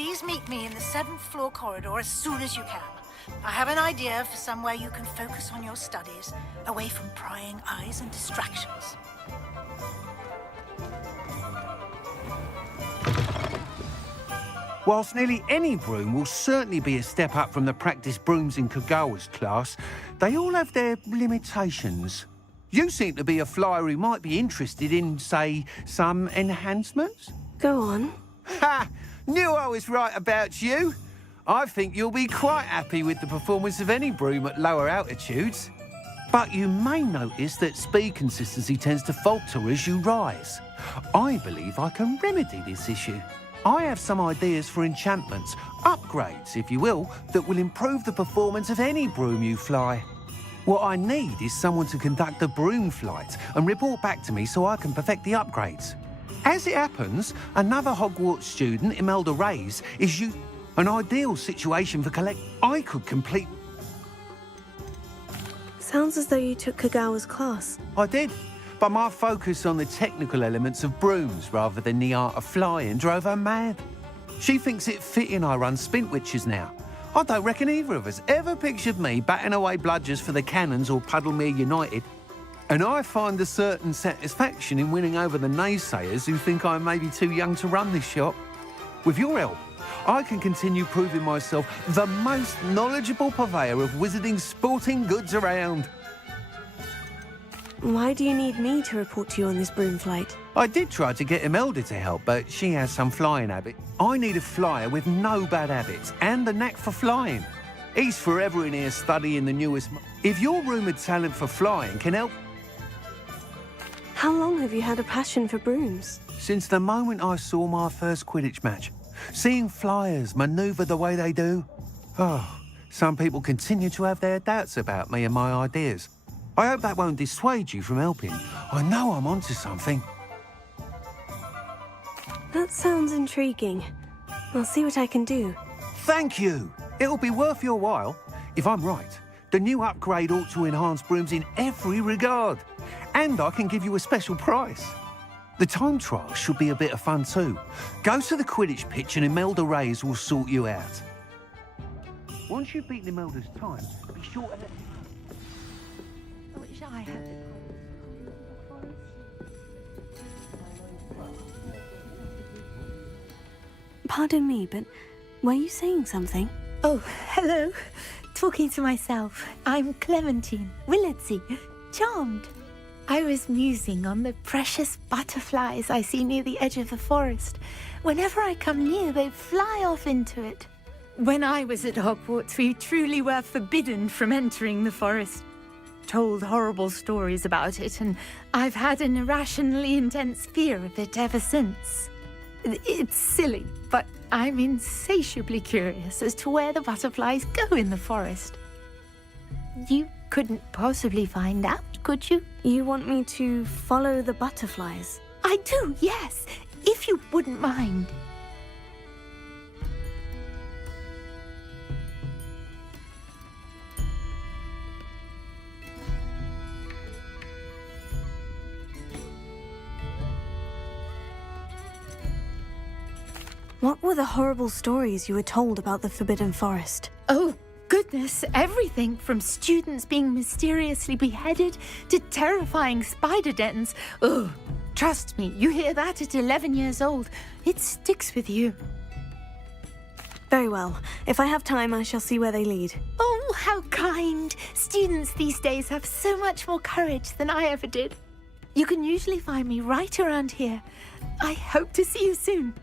please meet me in the 7th floor corridor as soon as you can. I have an idea for somewhere you can focus on your studies, away from prying eyes and distractions. Whilst nearly any broom will certainly be a step up from the practice brooms in Kagawa's class, they all have their limitations. You seem to be a flyer who might be interested in, say, some enhancements? Go on. Ha! Knew I was right about you. I think you'll be quite happy with the performance of any broom at lower altitudes. But you may notice that speed consistency tends to falter as you rise. I believe I can remedy this issue. I have some ideas for enchantments, upgrades, if you will, that will improve the performance of any broom you fly. What I need is someone to conduct a broom flight and report back to me so I can perfect the upgrades. As it happens, another Hogwarts student, Imelda Reyes, is an ideal situation for I could complete... Sounds as though you took Kagawa's class. I did, but my focus on the technical elements of brooms rather than the art of flying drove her mad. She thinks it fitting I run Spintwitches now. I don't reckon either of us ever pictured me batting away bludgers for the Cannons or Puddlemere United. And I find a certain satisfaction in winning over the naysayers who think I may be too young to run this shop. With your help, I can continue proving myself the most knowledgeable purveyor of wizarding sporting goods around. Why do you need me to report to you on this broom flight? I did try to get Imelda to help, but she has some flying habit. I need a flyer with no bad habits and the knack for flying. He's forever in here studying the newest... If your rumoured talent for flying can help... How long have you had a passion for brooms? Since the moment I saw my first Quidditch match. Seeing flyers manoeuvre the way they do. Oh, some people continue to have their doubts about me and my ideas. I hope that won't dissuade you from helping. I know I'm onto something. That sounds intriguing. I'll see what I can do. Thank you. It'll be worth your while. If I'm right, the new upgrade ought to enhance brooms in every regard. And I can give you a special price. The time trial should be a bit of fun too. Go to the Quidditch pitch and Imelda Reyes will sort you out. Once you've beaten Imelda's time, be sure to let... I wish I had it. Pardon me, but were you saying something? Oh, hello. Talking to myself. I'm Clementine Willardsey. Charmed. I was musing on the precious butterflies I see near the edge of the forest. Whenever I come near, they fly off into it. When I was at Hogwarts, we truly were forbidden from entering the forest. Told horrible stories about it, and I've had an irrationally intense fear of it ever since. It's silly, but I'm insatiably curious as to where the butterflies go in the forest. You couldn't possibly find out, could you? You want me to follow the butterflies? I do, yes, if you wouldn't mind. What were the horrible stories you were told about the Forbidden Forest? Oh, goodness, everything from students being mysteriously beheaded to terrifying spider dens. Oh, trust me, you hear that at 11 years old. It sticks with you. Very well. If I have time, I shall see where they lead. Oh, how kind. Students these days have so much more courage than I ever did. You can usually find me right around here. I hope to see you soon.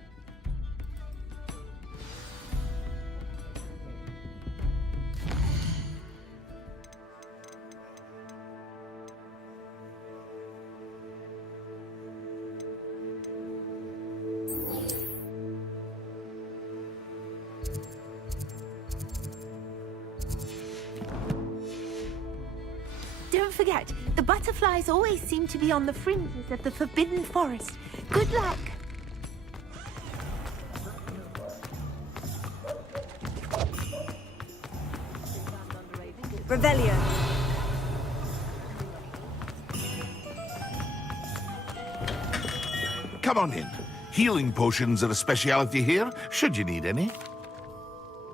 Don't forget, the butterflies always seem to be on the fringes of the Forbidden Forest. Good luck! Revelio. Come on in. Healing potions are a speciality here, should you need any.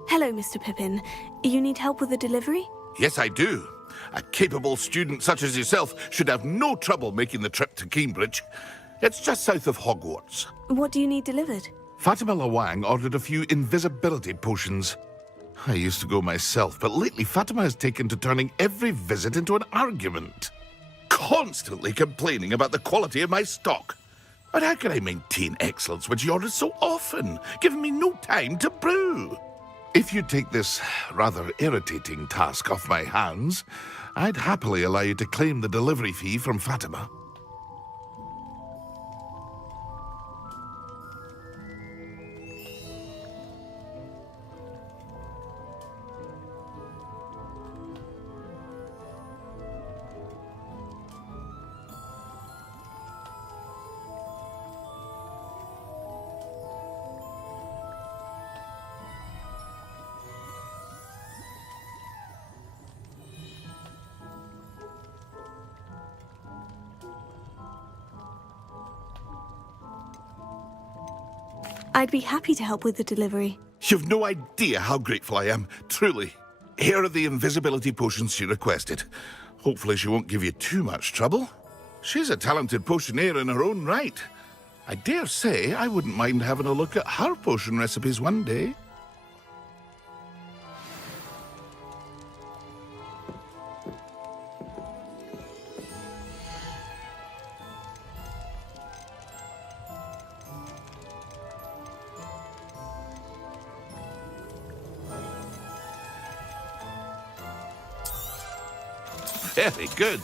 Hello, Mr. Pippin. You need help with a delivery? Yes, I do. A capable student such as yourself should have no trouble making the trip to Cambridge. It's just south of Hogwarts. What do you need delivered? Fatima Lawang ordered a few invisibility potions. I used to go myself, but lately Fatima has taken to turning every visit into an argument. Constantly complaining about the quality of my stock. But how can I maintain excellence when she orders so often, giving me no time to brew? If you take this rather irritating task off my hands, I'd happily allow you to claim the delivery fee from Fatima. I'd be happy to help with the delivery. You've no idea how grateful I am, truly. Here are the invisibility potions she requested. Hopefully she won't give you too much trouble. She's a talented potioneer in her own right. I dare say I wouldn't mind having a look at her potion recipes one day. Very good.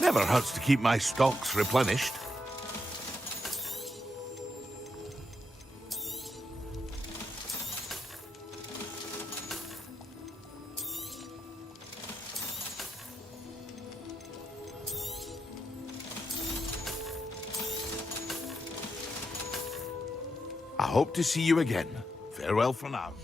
Never hurts to keep my stocks replenished. I hope to see you again. Farewell for now.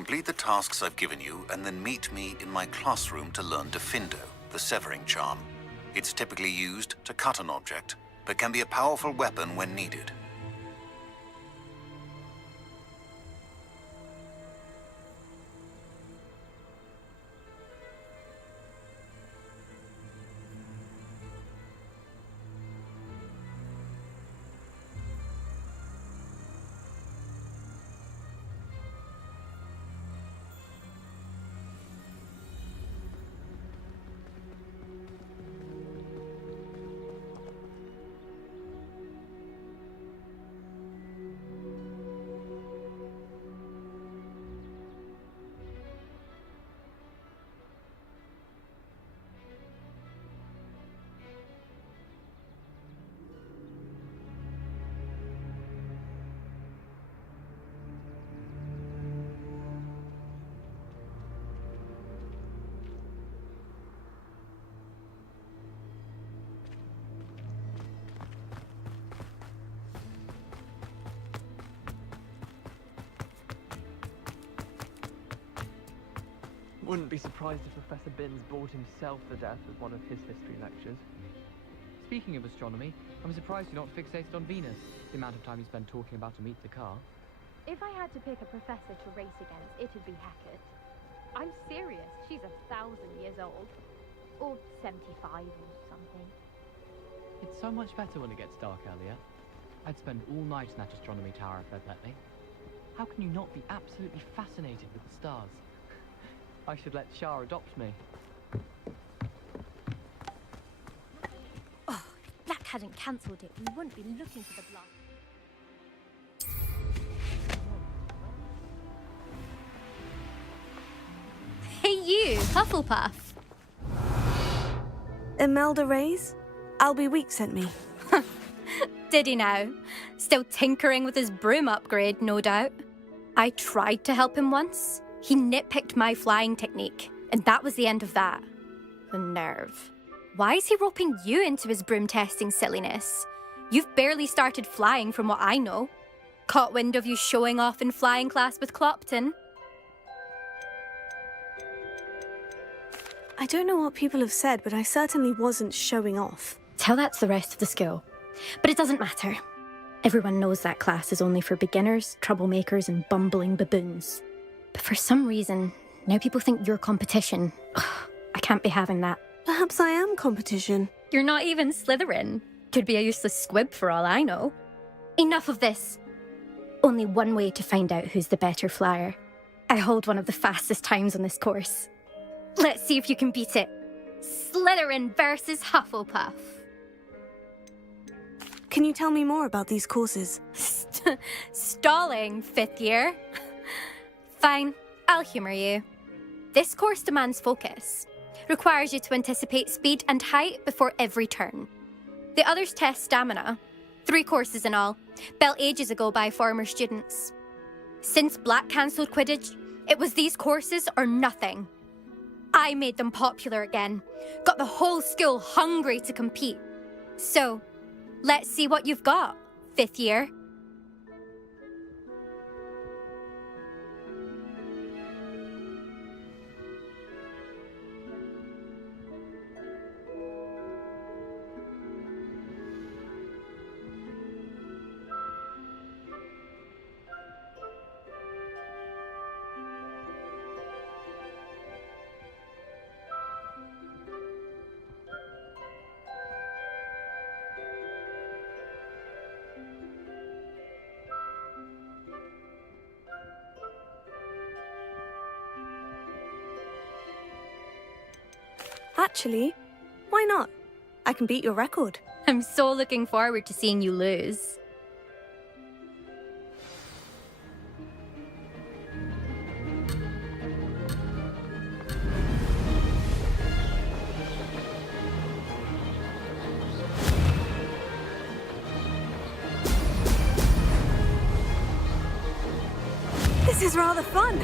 Complete the tasks I've given you, and then meet me in my classroom to learn Defindo, the severing charm. It's typically used to cut an object, but can be a powerful weapon when needed. Wouldn't be surprised if Professor Binns bored himself to death with one of his history lectures. Speaking of astronomy, I'm surprised you're not fixated on Venus, the amount of time you spend talking about to meet the car. If I had to pick a professor to race against, it'd be Hackett. I'm serious, she's 1,000 years old. Or 75 or something. It's so much better when it gets dark earlier. I'd spend all night in that astronomy tower if they'd let me. How can you not be absolutely fascinated with the stars? I should let Shah adopt me. Oh, if Black hadn't cancelled it, we wouldn't be looking for the blood. Hey you, Hufflepuff! Imelda Reyes? Albie Week sent me. Did he now? Still tinkering with his broom upgrade, no doubt. I tried to help him once. He nitpicked my flying technique, and that was the end of that. The nerve. Why is he roping you into his broom testing silliness? You've barely started flying from what I know. Caught wind of you showing off in flying class with Clopton. I don't know what people have said, but I certainly wasn't showing off. Tell that to the rest of the school. But it doesn't matter. Everyone knows that class is only for beginners, troublemakers, and bumbling baboons. But for some reason, now people think you're competition. Ugh, I can't be having that. Perhaps I am competition. You're not even Slytherin. Could be a useless squib for all I know. Enough of this. Only one way to find out who's the better flyer. I hold one of the fastest times on this course. Let's see if you can beat it. Slytherin versus Hufflepuff. Can you tell me more about these courses? Stalling, 5th year. Fine, I'll humour you. This course demands focus. Requires you to anticipate speed and height before every turn. The others test stamina. 3 courses in all, built ages ago by former students. Since Black cancelled Quidditch, it was these courses or nothing. I made them popular again. Got the whole school hungry to compete. So, let's see what you've got, 5th year. Actually, why not? I can beat your record. I'm so looking forward to seeing you lose. This is rather fun.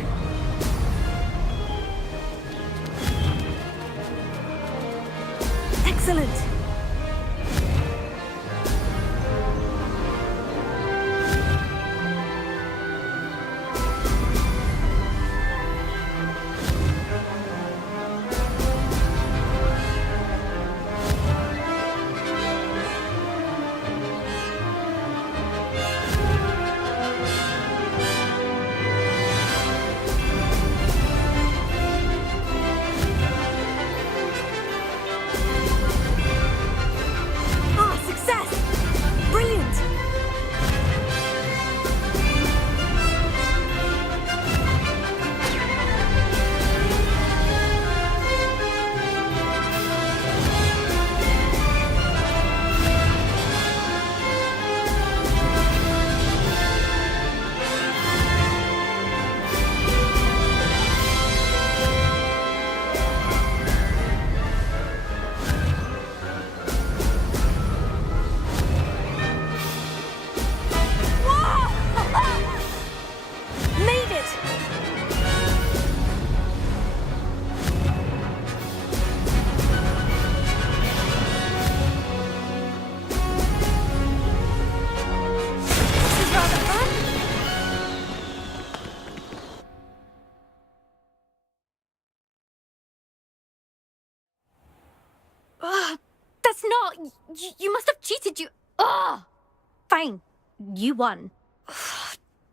Excellent. That's not... You must have cheated, you... Ugh! Fine. You won.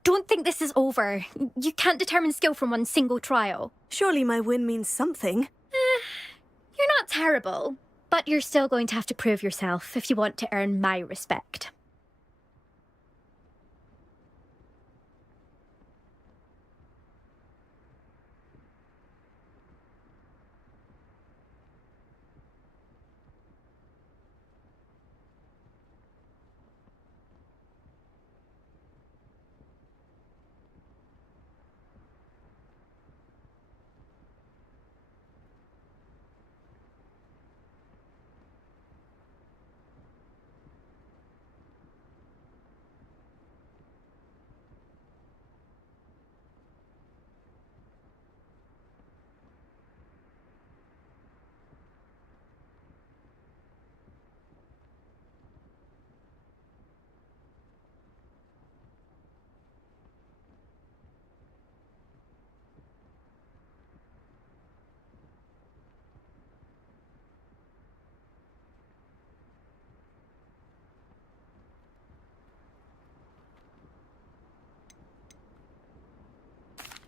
Don't think this is over. You can't determine skill from one single trial. Surely my win means something. You're not terrible, but you're still going to have to prove yourself if you want to earn my respect.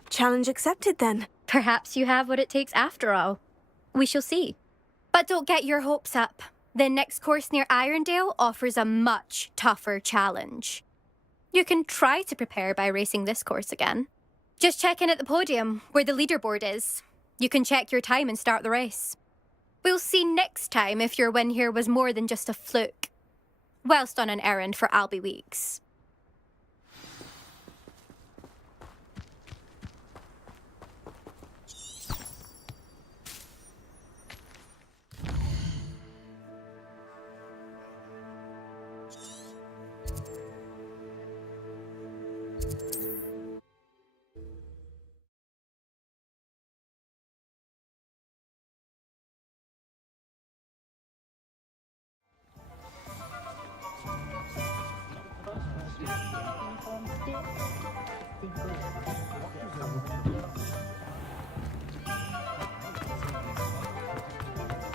Challenge accepted then. Perhaps you have what it takes after all. We shall see. But don't get your hopes up. The next course near Irondale offers a much tougher challenge. You can try to prepare by racing this course again. Just check in at the podium, where the leaderboard is. You can check your time and start the race. We'll see next time if your win here was more than just a fluke. Whilst on an errand for Albie Weeks.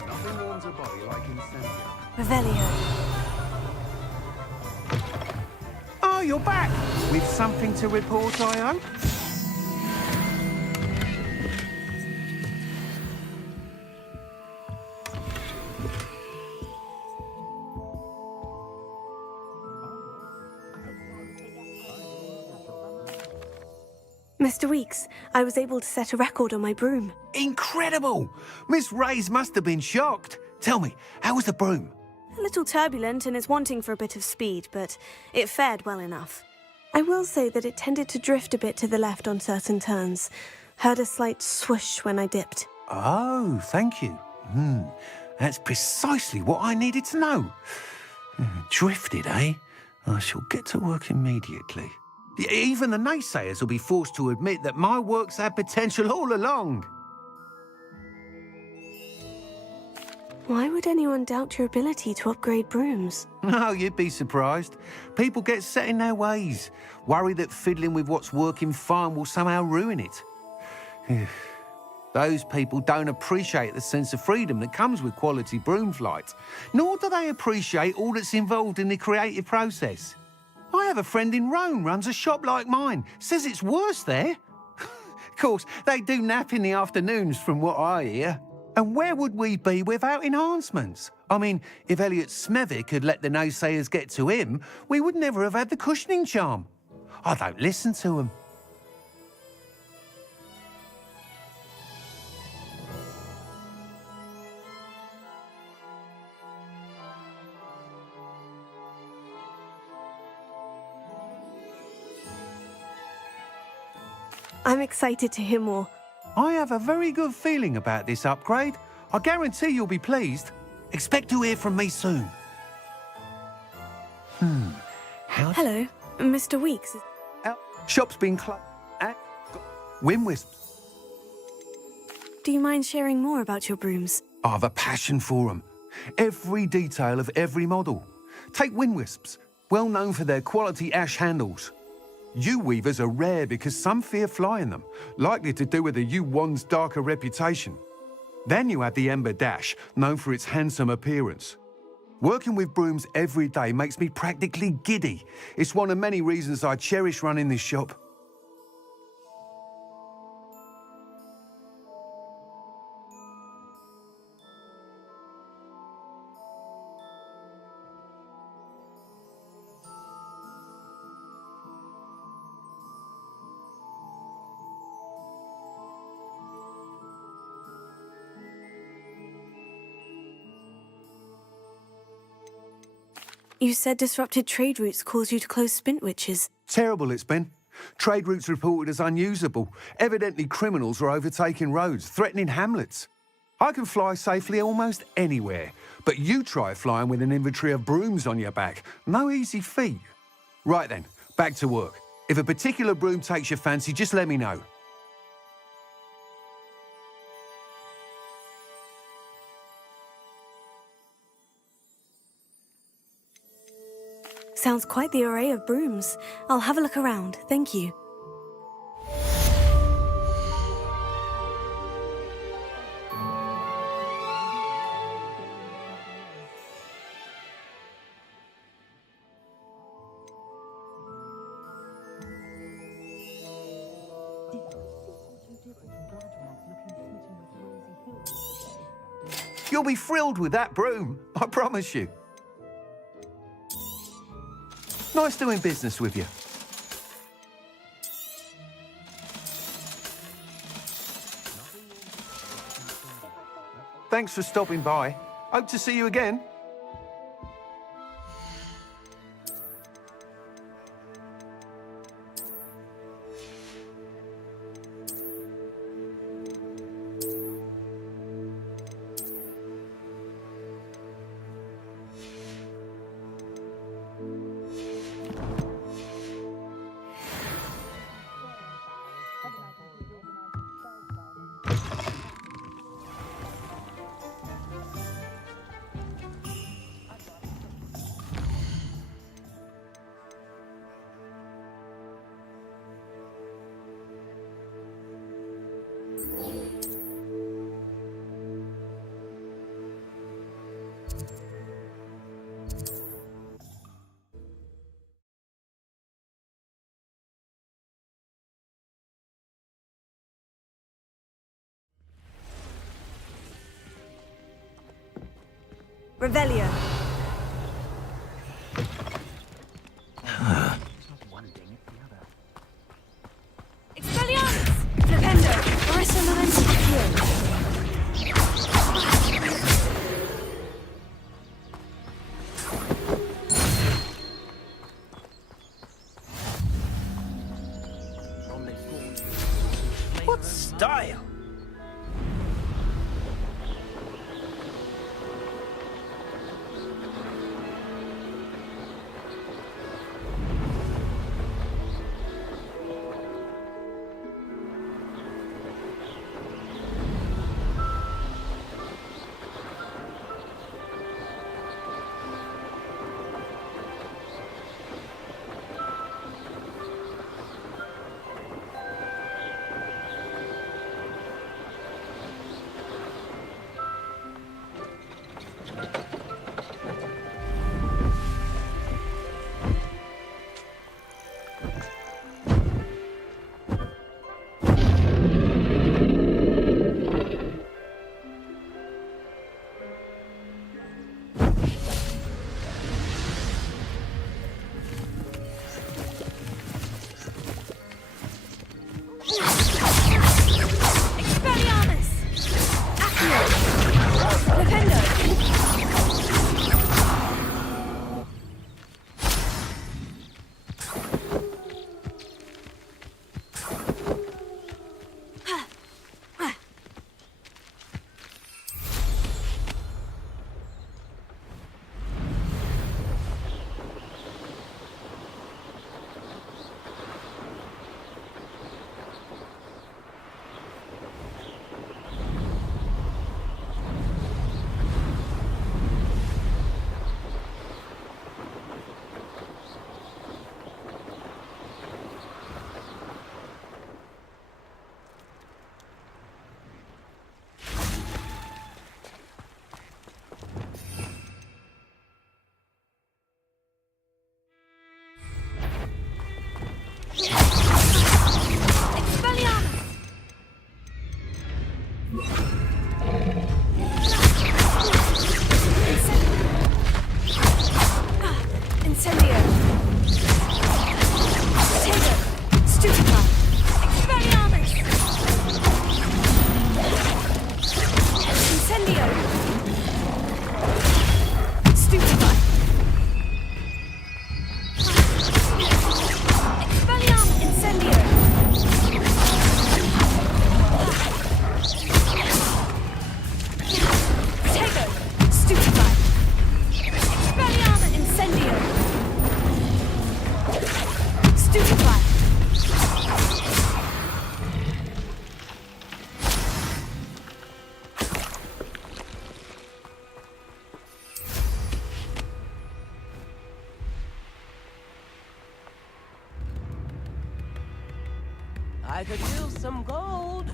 Nothing warms a body like incendio. Revelio. Oh, you're back! With something to report, I hope? Mr. Weeks, I was able to set a record on my broom. Incredible! Miss Reyes must have been shocked. Tell me, how was the broom? A little turbulent and is wanting for a bit of speed, but it fared well enough. I will say that it tended to drift a bit to the left on certain turns. Heard a slight swoosh when I dipped. Oh, thank you. That's precisely what I needed to know. Drifted, eh? I shall get to work immediately. Even the naysayers will be forced to admit that my work's had potential all along. Why would anyone doubt your ability to upgrade brooms? No, you'd be surprised. People get set in their ways, worry that fiddling with what's working fine will somehow ruin it. Those people don't appreciate the sense of freedom that comes with quality broom flight, nor do they appreciate all that's involved in the creative process. I have a friend in Rome runs a shop like mine, says it's worse there. Of course, they do nap in the afternoons from what I hear. And where would we be without enhancements? I mean, if Elliot Smethwick had let the naysayers get to him, we would never have had the cushioning charm. I don't listen to them. I'm excited to hear more. I have a very good feeling about this upgrade. I guarantee you'll be pleased. Expect to hear from me soon. Hello, Mr. Weeks. Shop's been closed. Wind wisps. Do you mind sharing more about your brooms? I have a passion for them. Every detail of every model. Take wind wisps, well known for their quality ash handles. U-weavers are rare because some fear flying them, likely to do with the U-wand's darker reputation. Then you have the Ember Dash, known for its handsome appearance. Working with brooms every day makes me practically giddy. It's one of many reasons I cherish running this shop. You said disrupted trade routes caused you to close Spintwitches. Terrible it's been. Trade routes reported as unusable. Evidently criminals are overtaking roads, threatening hamlets. I can fly safely almost anywhere, but you try flying with an inventory of brooms on your back. No easy feat. Right then, back to work. If a particular broom takes your fancy, just let me know. Sounds quite the array of brooms. I'll have a look around, thank you. You'll be thrilled with that broom, I promise you. Nice doing business with you. Thanks for stopping by. Hope to see you again. Revelio. Expelliarmus! Flipendo! Orissa Lorenzi What style? I could use some gold.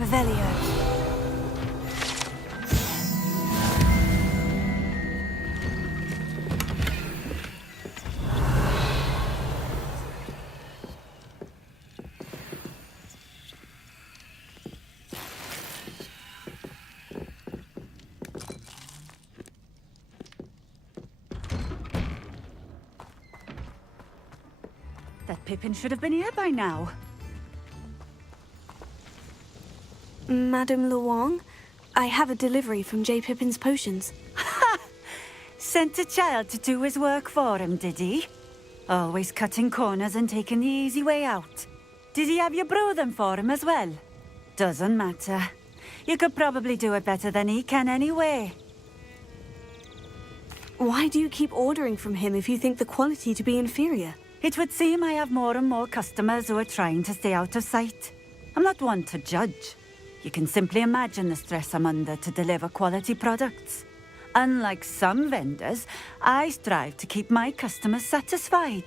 Revelio. That Pippin should have been here by now. Madame Luong, I have a delivery from J. Pippin's potions. Sent a child to do his work for him, did he? Always cutting corners and taking the easy way out. Did he have you brew them for him as well? Doesn't matter. You could probably do it better than he can anyway. Why do you keep ordering from him if you think the quality to be inferior? It would seem I have more and more customers who are trying to stay out of sight. I'm not one to judge. You can simply imagine the stress I'm under to deliver quality products. Unlike some vendors, I strive to keep my customers satisfied.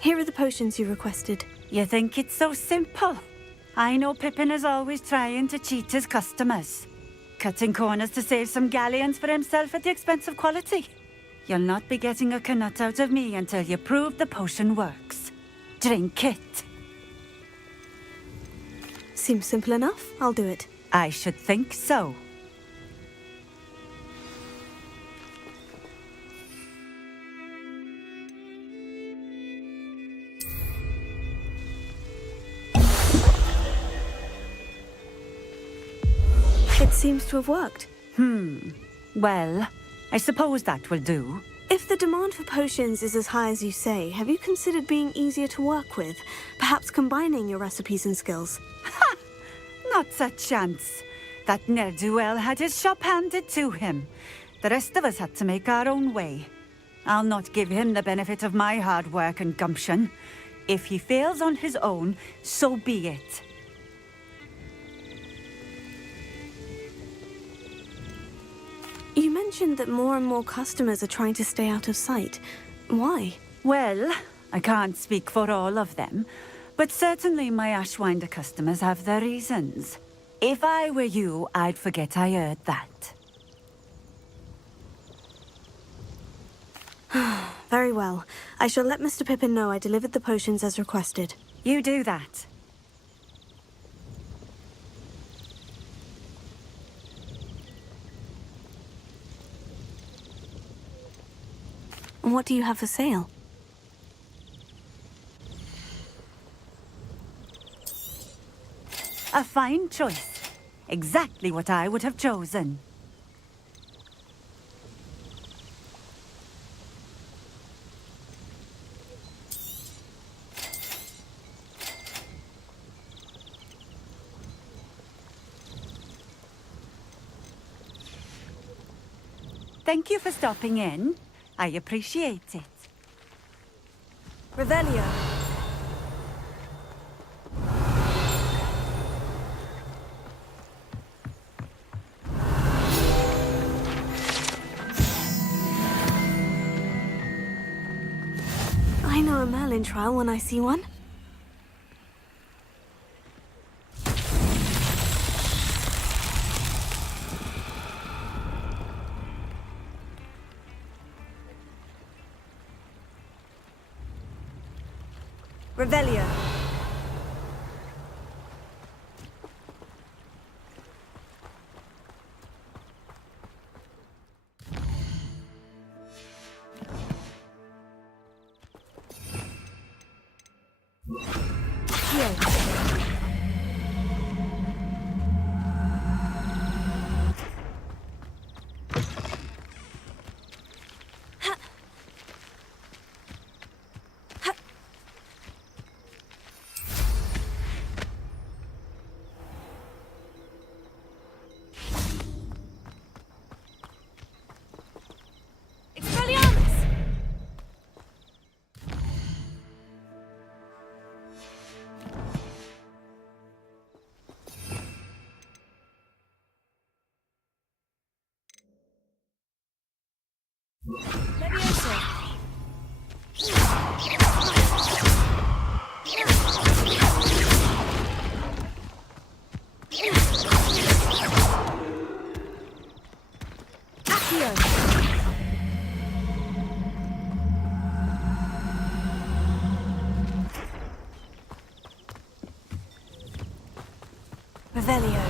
Here are the potions you requested. You think it's so simple? I know Pippin is always trying to cheat his customers. Cutting corners to save some galleons for himself at the expense of quality. You'll not be getting a canut out of me until you prove the potion works. Drink it. Seems simple enough. I'll do it. I should think so. It seems to have worked. Well, I suppose that will do. If the demand for potions is as high as you say, have you considered being easier to work with? Perhaps combining your recipes and skills? Not a chance. That ne'er-do-well had his shop handed to him. The rest of us had to make our own way. I'll not give him the benefit of my hard work and gumption. If he fails on his own, so be it. You mentioned that more and more customers are trying to stay out of sight. Why? Well, I can't speak for all of them, but certainly my Ashwinder customers have their reasons. If I were you, I'd forget I heard that. Very well. I shall let Mr. Pippin know I delivered the potions as requested. You do that. What do you have for sale? A fine choice. Exactly what I would have chosen. Thank you for stopping in. I appreciate it. Revelio. I know a Merlin trial when I see one. Revelio. Revelio.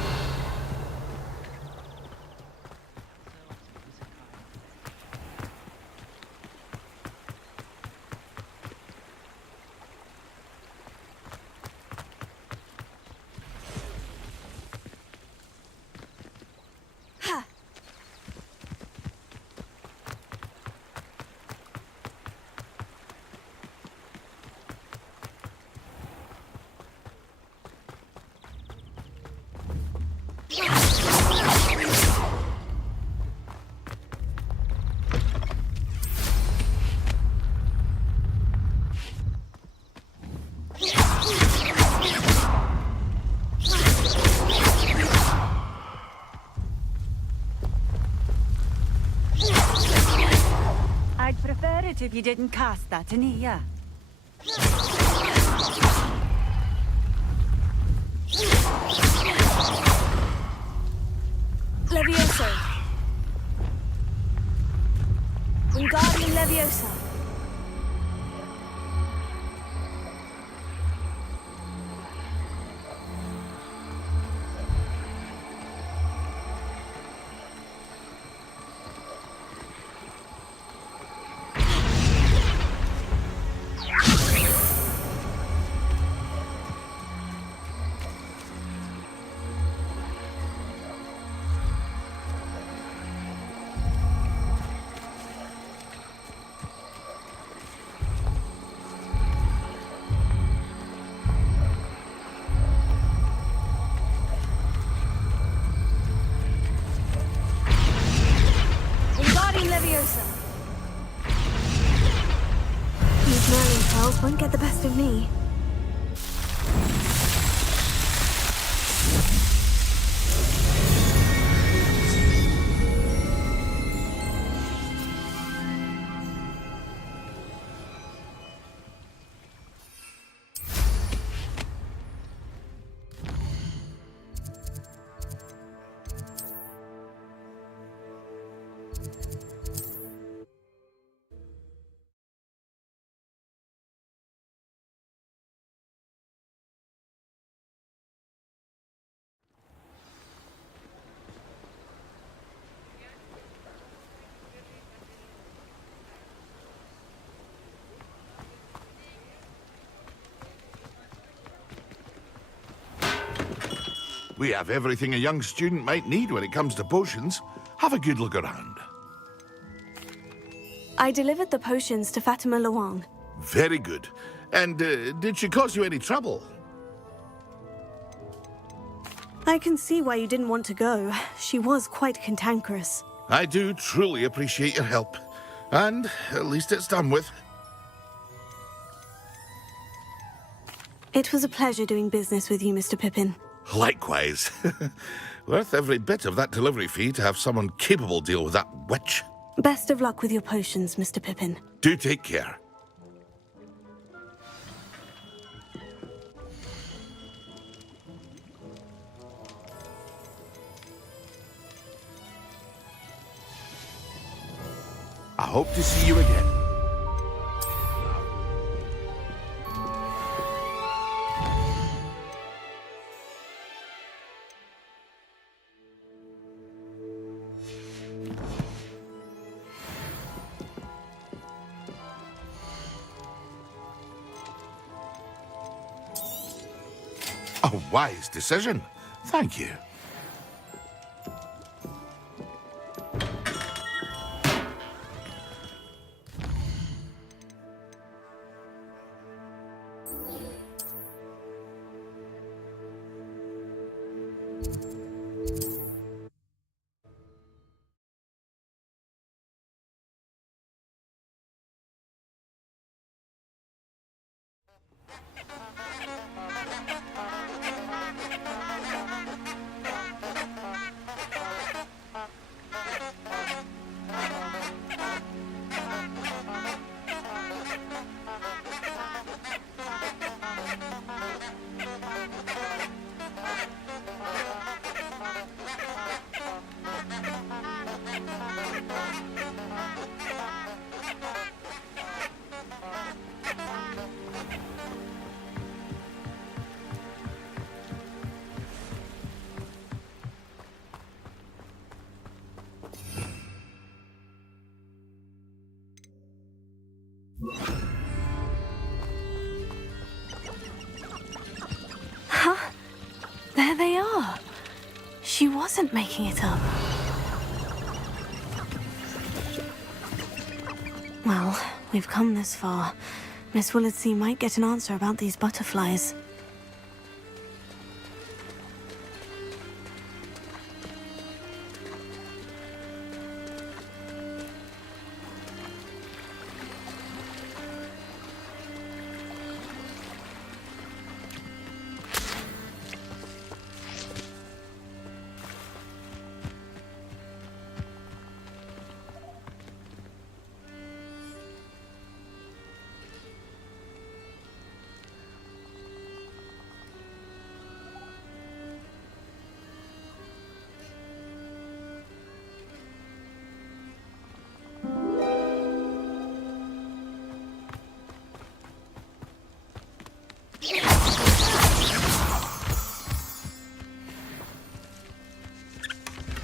I'd prefer it if you didn't cast that in here. Levioso. Wingardium Leviosa. Wingardium Leviosa. These Merlin trolls won't get the best of me. We have everything a young student might need when it comes to potions. Have a good look around. I delivered the potions to Fatima Luang. Very good. And did she cause you any trouble? I can see why you didn't want to go. She was quite cantankerous. I do truly appreciate your help. And at least it's done with. It was a pleasure doing business with you, Mr. Pippin. Likewise. Worth every bit of that delivery fee to have someone capable deal with that witch. Best of luck with your potions, Mr. Pippin. Do take care. I hope to see you again. A wise decision. Thank you. She wasn't making it up. Well, we've come this far. Miss Willardsea might get an answer about these butterflies.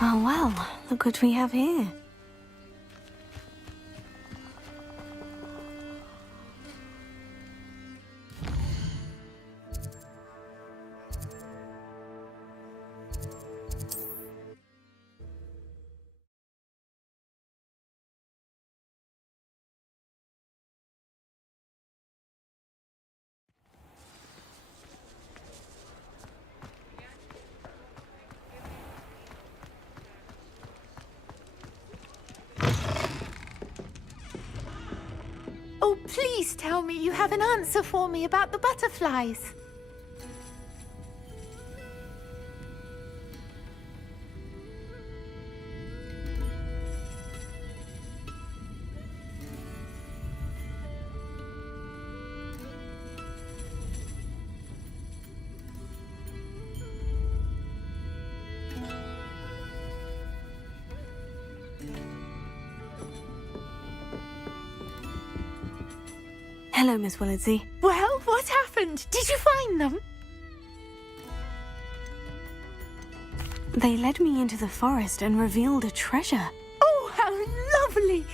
Oh well, look what we have here. Oh, please tell me you have an answer for me about the butterflies. Hello, Miss Willardsea. Well, what happened? Did you find them? They led me into the forest and revealed a treasure. Oh, how lovely!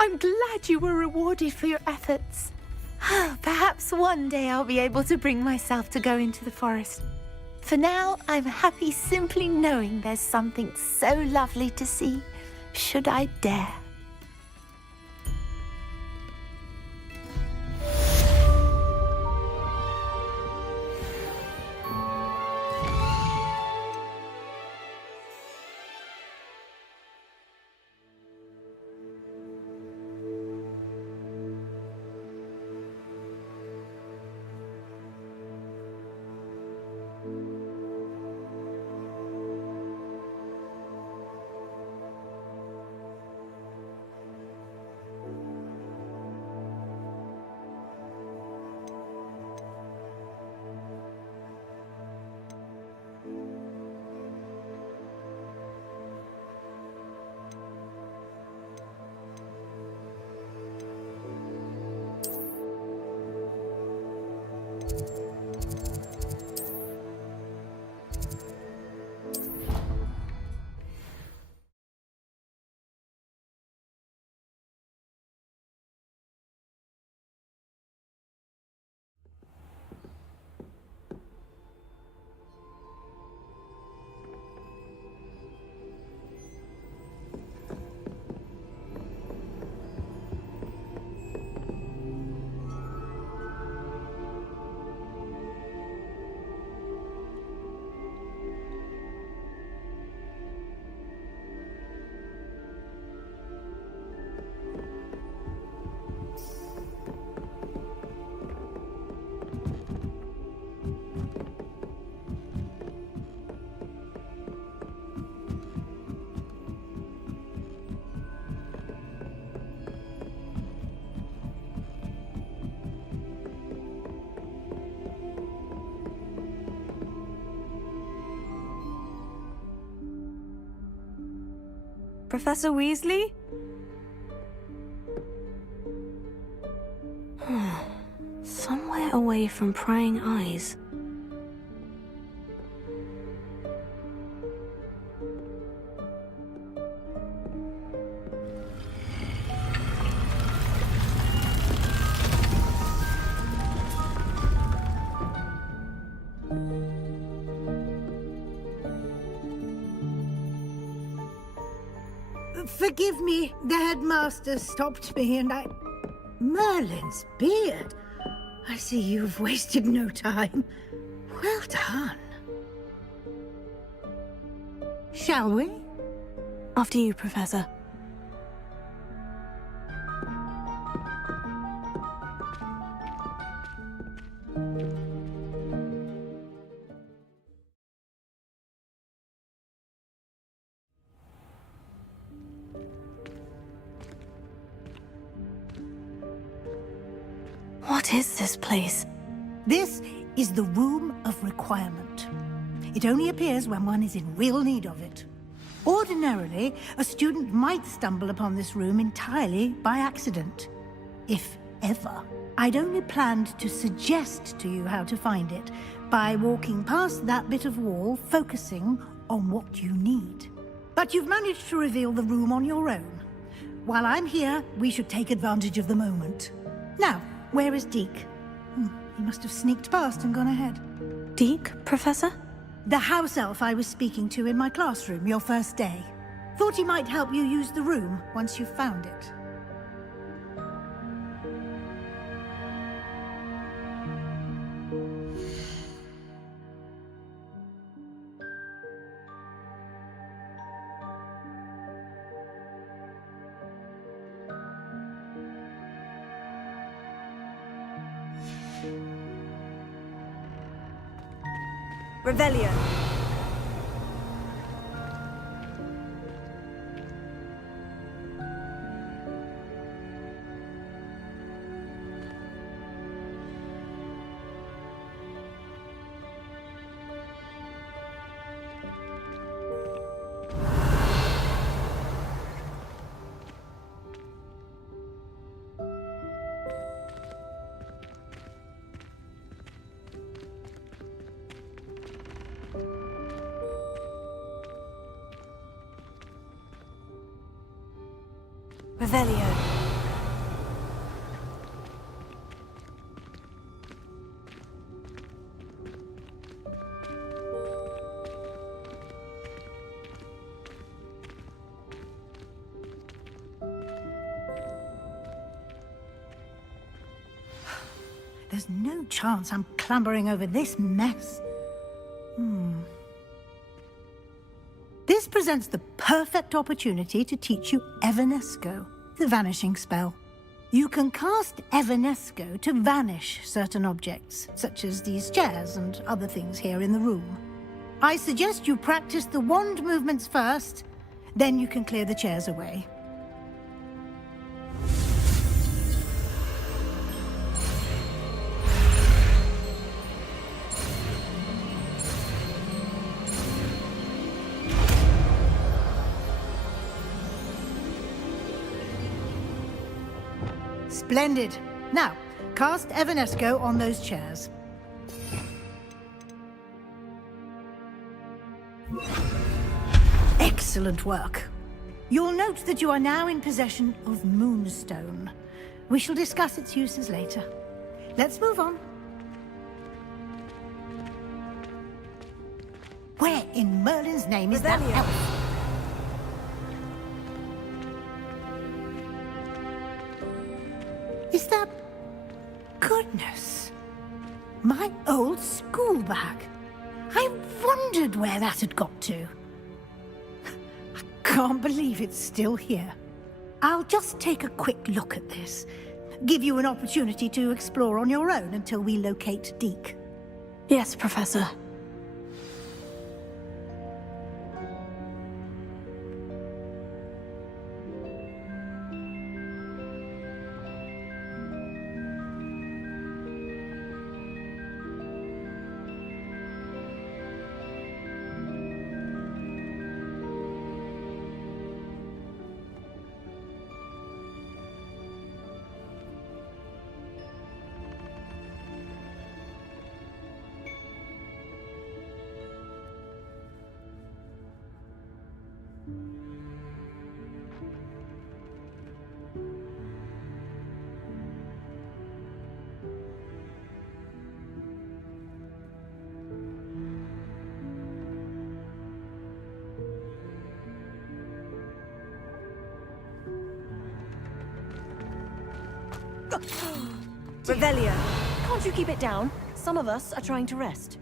I'm glad you were rewarded for your efforts. Perhaps one day I'll be able to bring myself to go into the forest. For now, I'm happy simply knowing there's something so lovely to see, should I dare. Professor Weasley? Somewhere away from prying eyes. Forgive me, the headmaster stopped me and I... Merlin's beard. I see you've wasted no time. Well done. Shall we? After you, Professor. What is this place? This is the Room of Requirement. It only appears when one is in real need of it. Ordinarily, a student might stumble upon this room entirely by accident. If ever. I'd only planned to suggest to you how to find it by walking past that bit of wall, focusing on what you need. But you've managed to reveal the room on your own. While I'm here, we should take advantage of the moment. Now, where is Deke? He must have sneaked past and gone ahead. Deke, Professor? The house elf I was speaking to in my classroom your first day. Thought he might help you use the room once you've found it. Revelio. Revelio. There's no chance I'm clambering over this mess. This presents the perfect opportunity to teach you Evanesco, the vanishing spell. You can cast Evanesco to vanish certain objects, such as these chairs and other things here in the room. I suggest you practice the wand movements first, then you can clear the chairs away. Splendid. Now, cast Evanesco on those chairs. Excellent work. You'll note that you are now in possession of Moonstone. We shall discuss its uses later. Let's move on. Where in Merlin's name is that elf? Is that... Goodness. My old school bag. I wondered where that had got to. I can't believe it's still here. I'll just take a quick look at this. Give you an opportunity to explore on your own until we locate Deke. Yes, Professor. Revelio. Can't you keep it down? Some of us are trying to rest.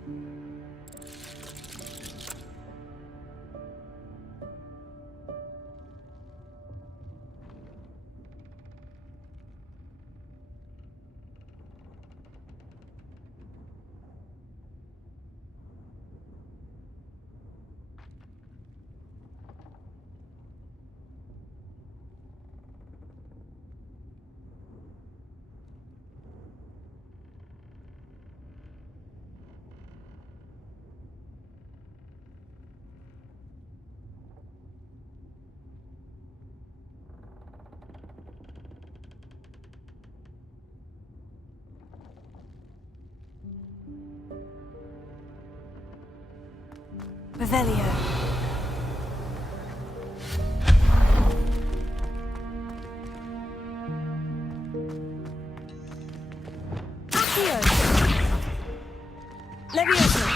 Revelio. Accio. Levioso.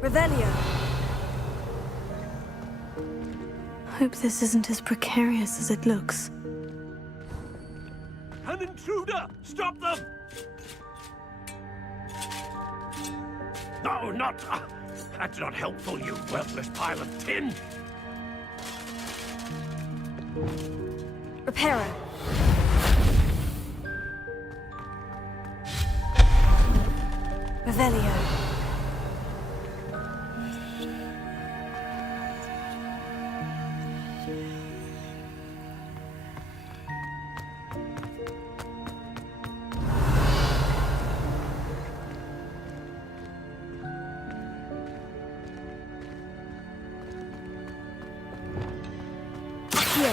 Revelio. Hope this isn't as precarious as it looks. An intruder! Stop them! No, not... that's not helpful, you worthless pile of tin! Reparo. Revelio. Accio.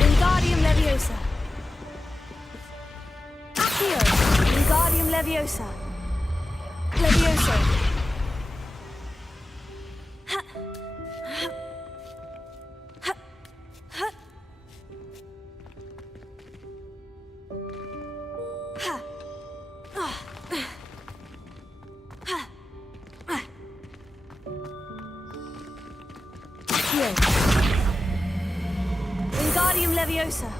Wingardium Leviosa. Accio. Wingardium Leviosa. Levioso. Accio. Wingardium Leviosa.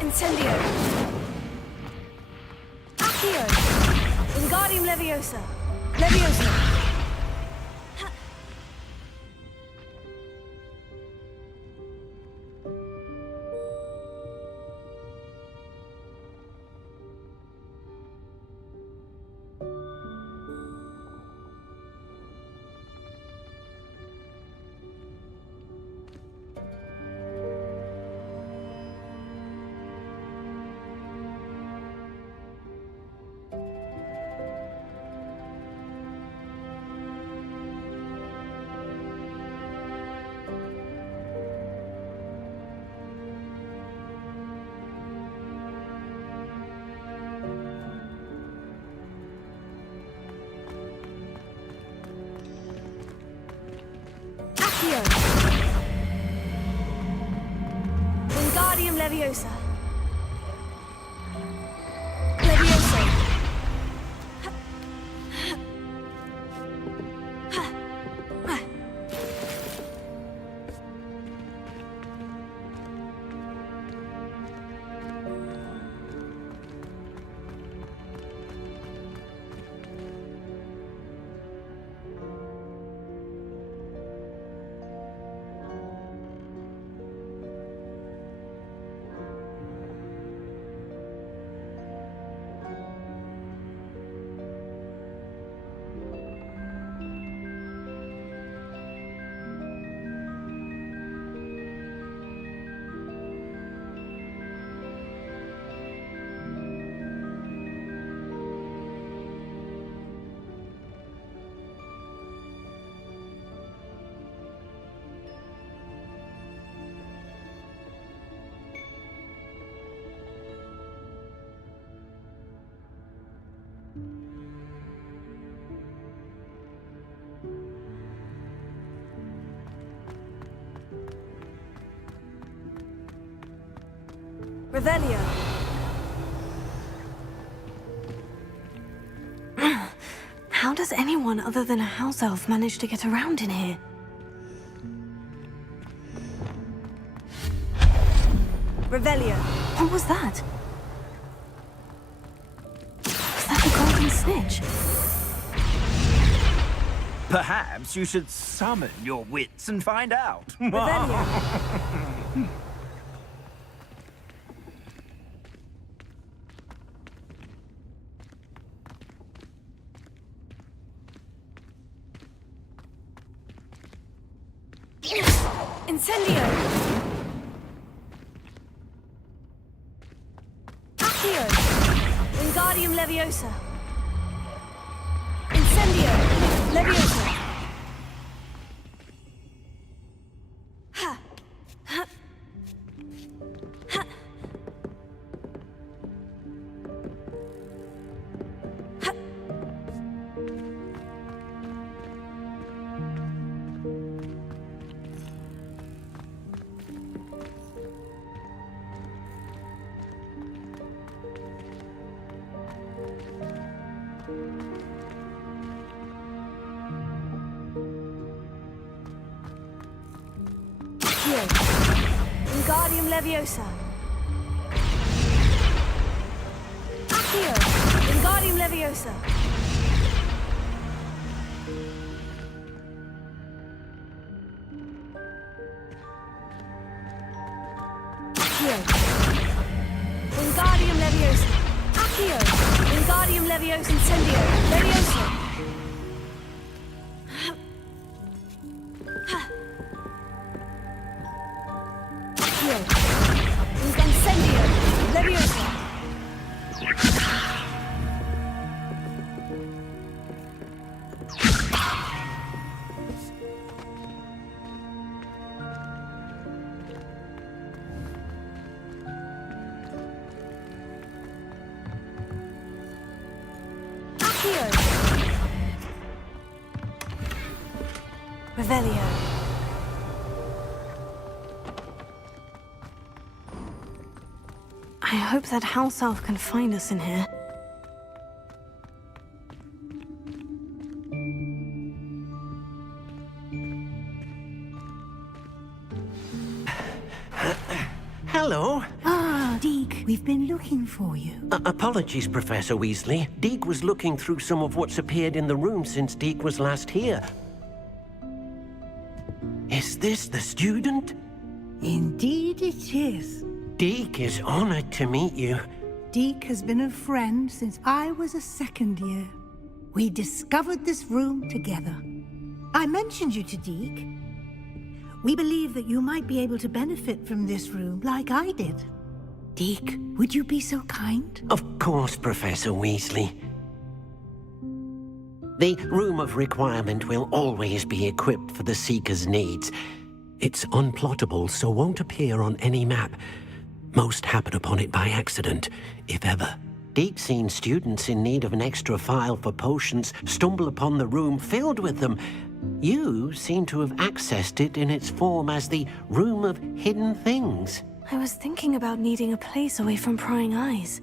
Incendio. Accio. Wingardium Leviosa. Leviosa. Accio. Wingardium Leviosa. Levioso. Revelio. How does anyone other than a house elf manage to get around in here? Revelio. What was that? Was that the golden snitch? Perhaps you should summon your wits and find out. Revelio. Incendio! Accio! Wingardium Leviosa! Incendio! Leviosa! Ha! Ha! Ha! Ha! Accio! Wingardium Leviosa! Accio! Wingardium Leviosa! Accio! Wingardium Leviosa! Accio! Wingardium Leviosa Incendio! Leviosa! Accio! Incendio! Leviosa! Accio! Revelio. I hope that house elf can find us in here. Hello. Ah, Deke, we've been looking for you. Apologies, Professor Weasley. Deke was looking through some of what's appeared in the room since Deke was last here. Is this the student? Indeed it is. Deke is honored to meet you. Deke has been a friend since I was a second year. We discovered this room together. I mentioned you to Deke. We believe that you might be able to benefit from this room like I did. Deke, would you be so kind? Of course, Professor Weasley. The Room of Requirement will always be equipped for the Seeker's needs. It's unplottable, so won't appear on any map. Most happen upon it by accident, if ever. Deke's seen students in need of an extra file for potions stumble upon the room filled with them. You seem to have accessed it in its form as the Room of Hidden Things. I was thinking about needing a place away from prying eyes.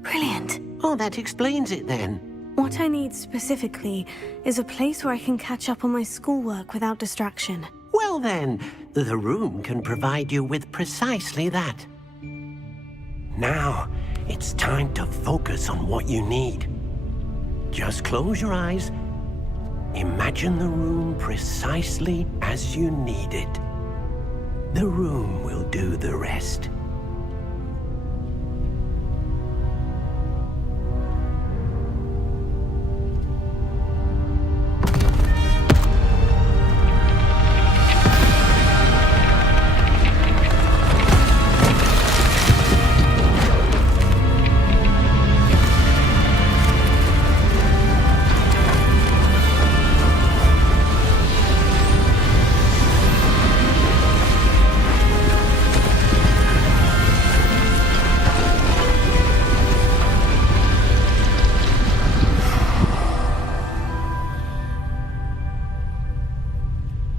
Brilliant. Oh, that explains it then. What I need specifically is a place where I can catch up on my schoolwork without distraction. Well then, the room can provide you with precisely that. Now, it's time to focus on what you need. Just close your eyes. Imagine the room precisely as you need it. The room will do the rest.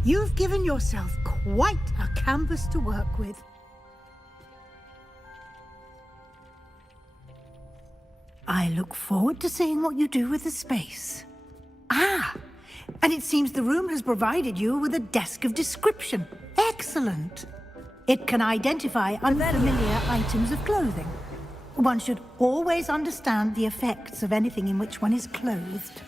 You've given yourself quite a canvas to work with. I look forward to seeing what you do with the space. Ah, and it seems the room has provided you with a desk of description. Excellent. It can identify unfamiliar items of clothing. One should always understand the effects of anything in which one is clothed.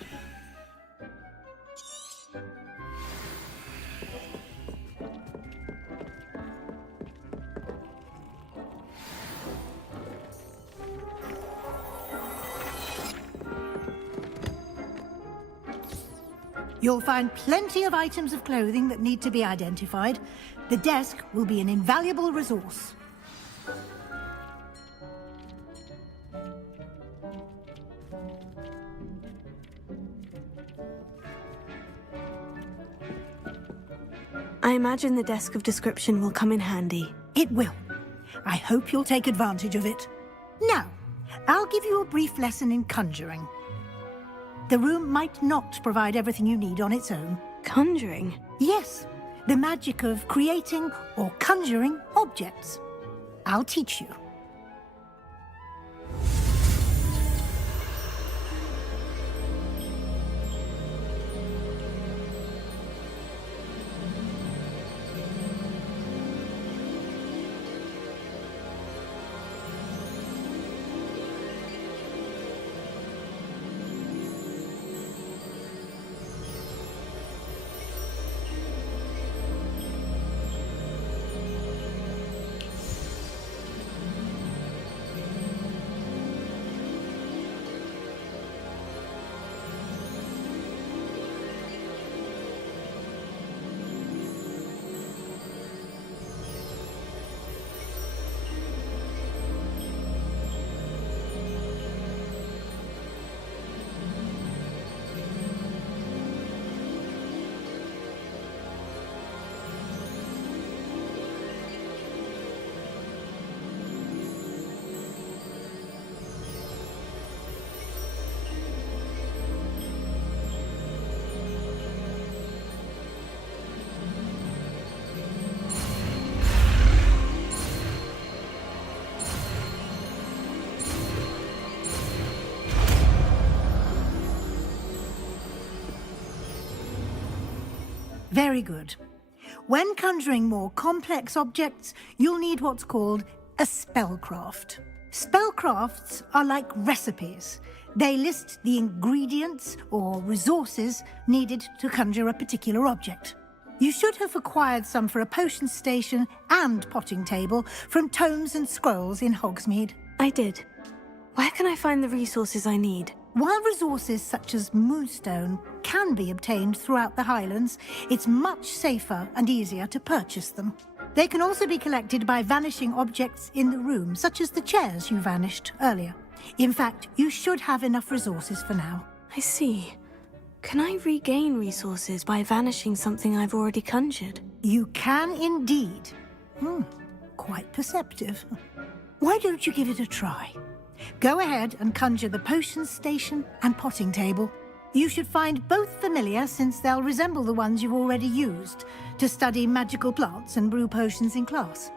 You'll find plenty of items of clothing that need to be identified. The desk will be an invaluable resource. I imagine the desk of description will come in handy. It will. I hope you'll take advantage of it. Now, I'll give you a brief lesson in conjuring. The room might not provide everything you need on its own. Conjuring? Yes, the magic of creating or conjuring objects. I'll teach you. Very good. When conjuring more complex objects, you'll need what's called a spellcraft. Spellcrafts are like recipes. They list the ingredients or resources needed to conjure a particular object. You should have acquired some for a potion station and potting table from tomes and scrolls in Hogsmeade. I did. Where can I find the resources I need? While resources such as moonstone can be obtained throughout the Highlands, it's much safer and easier to purchase them. They can also be collected by vanishing objects in the room, such as the chairs you vanished earlier. In fact, you should have enough resources for now. I see. Can I regain resources by vanishing something I've already conjured? You can indeed. Quite perceptive. Why don't you give it a try? Go ahead and conjure the potion station and potting table. You should find both familiar, since they'll resemble the ones you've already used to study magical plants and brew potions in class.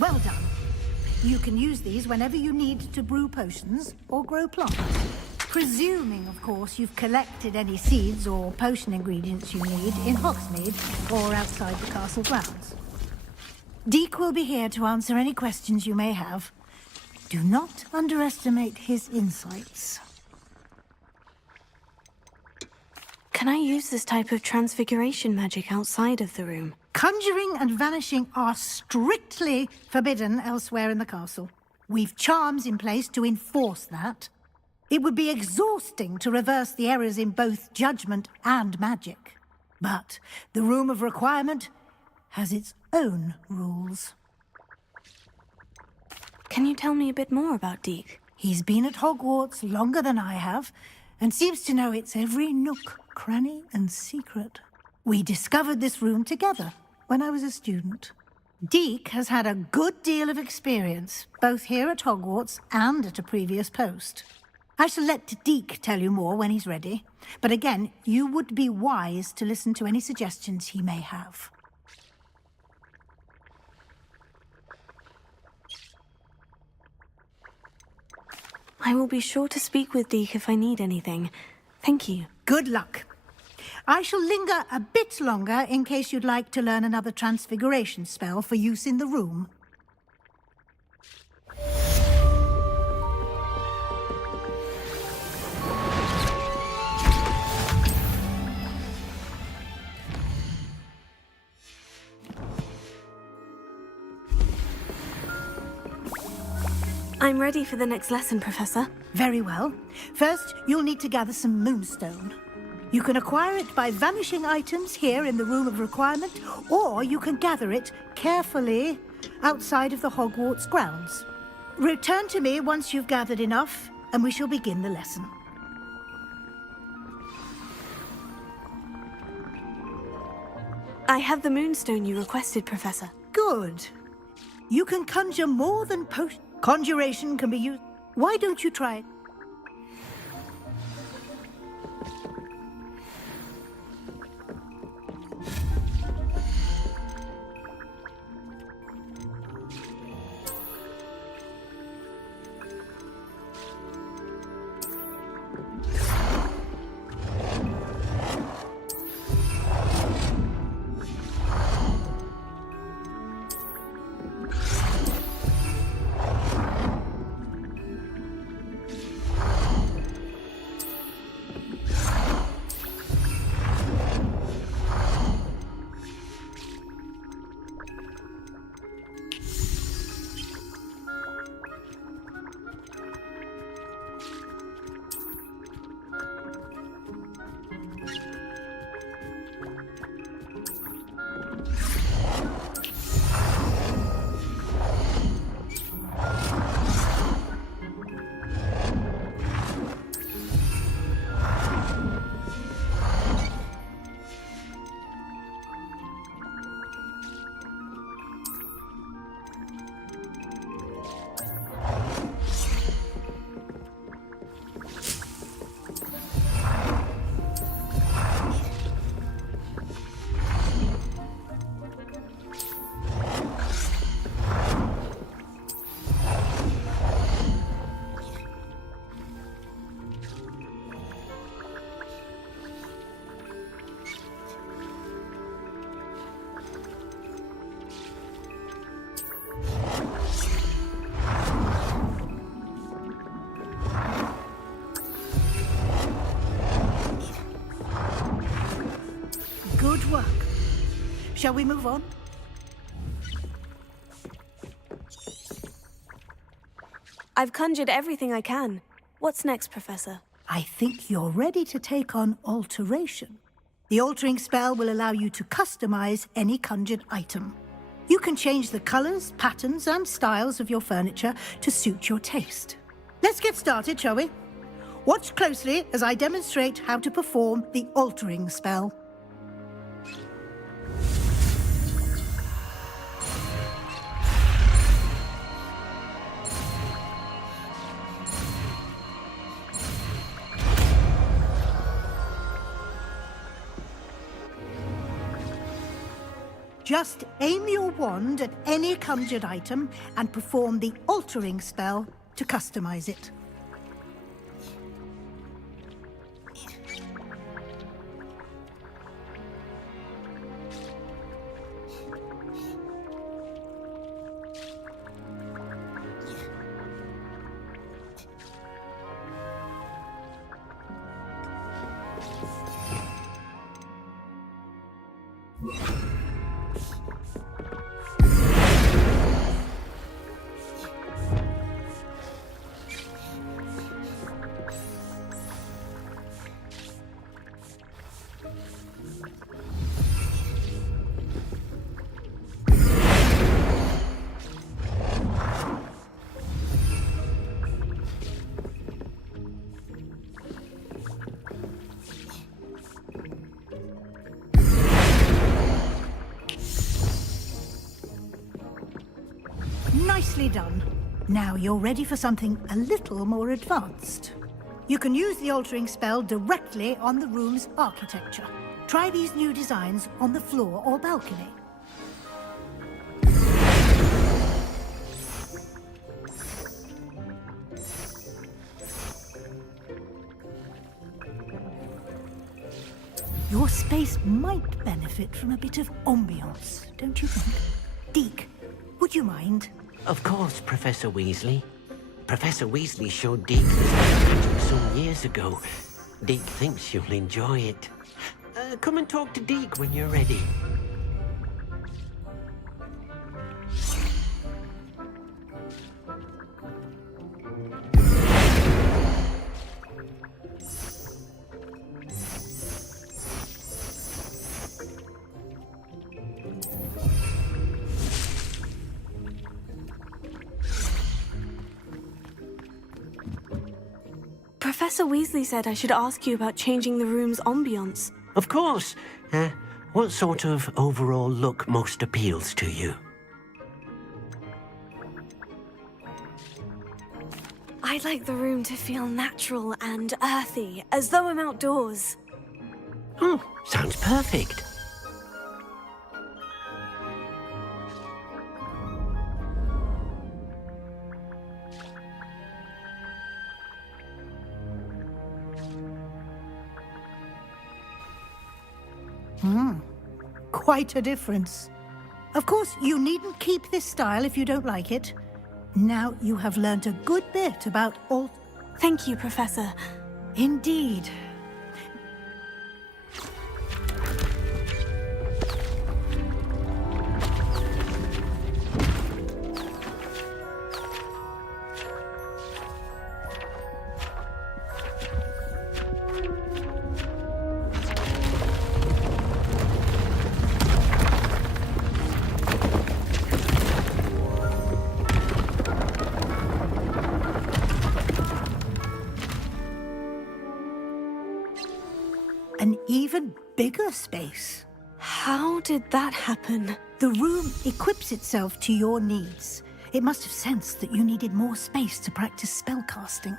Well done. You can use these whenever you need to brew potions or grow plants. Presuming, of course, you've collected any seeds or potion ingredients you need in Hogsmeade or outside the castle grounds. Deek will be here to answer any questions you may have. Do not underestimate his insights. Can I use this type of transfiguration magic outside of the room? Conjuring and vanishing are strictly forbidden elsewhere in the castle. We've charms in place to enforce that. It would be exhausting to reverse the errors in both judgment and magic. But the Room of Requirement has its own rules. Can you tell me a bit more about Deek? He's been at Hogwarts longer than I have, and seems to know its every nook, cranny, and secret. We discovered this room together when I was a student. Deek has had a good deal of experience, both here at Hogwarts and at a previous post. I shall let Deek tell you more when he's ready, but again, you would be wise to listen to any suggestions he may have. I will be sure to speak with Deek if I need anything. Thank you. Good luck. I shall linger a bit longer in case you'd like to learn another transfiguration spell for use in the room. I'm ready for the next lesson, Professor. Very well. First, you'll need to gather some moonstone. You can acquire it by vanishing items here in the Room of Requirement, or you can gather it carefully outside of the Hogwarts grounds. Return to me once you've gathered enough, and we shall begin the lesson. I have the moonstone you requested, Professor. Good. You can conjure more than conjuration can be used. Why don't you try it? Good work. Shall we move on? I've conjured everything I can. What's next, Professor? I think you're ready to take on alteration. The altering spell will allow you to customize any conjured item. You can change the colors, patterns, and styles of your furniture to suit your taste. Let's get started, shall we? Watch closely as I demonstrate how to perform the altering spell. Just aim your wand at any conjured item and perform the altering spell to customize it. Nicely done. Now you're ready for something a little more advanced. You can use the altering spell directly on the room's architecture. Try these new designs on the floor or balcony. Your space might benefit from a bit of ambiance, don't you think? Deke, would you mind? Of course, Professor Weasley. Professor Weasley showed Deke this magic some years ago. Deke thinks you'll enjoy it. Come and talk to Deke when you're ready. Professor Weasley said I should ask you about changing the room's ambiance. Of course. What sort of overall look most appeals to you? I'd like the room to feel natural and earthy, as though I'm outdoors. Oh, sounds perfect. Quite a difference. Of course, you needn't keep this style if you don't like it. Now you have learnt a good bit about all... Thank you, Professor. Indeed. An even bigger space. How did that happen? The room equips itself to your needs. It must have sensed that you needed more space to practice spellcasting.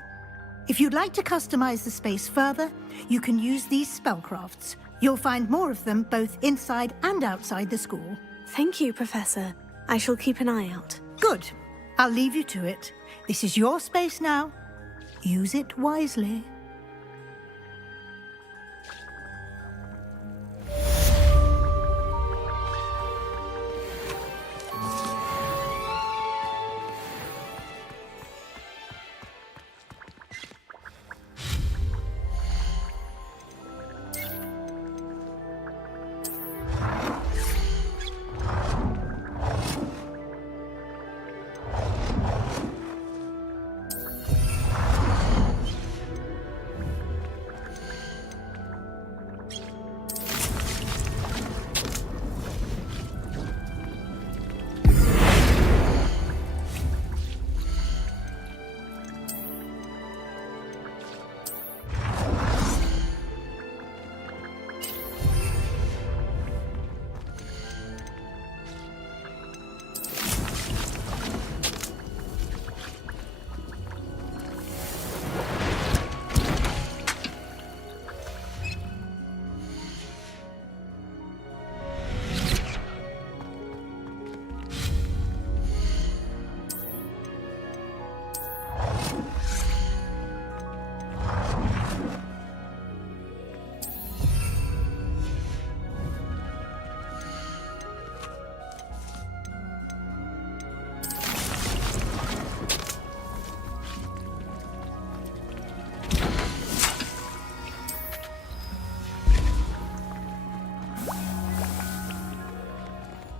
If you'd like to customize the space further, you can use these spellcrafts. You'll find more of them both inside and outside the school. Thank you, Professor. I shall keep an eye out. Good. I'll leave you to it. This is your space now. Use it wisely.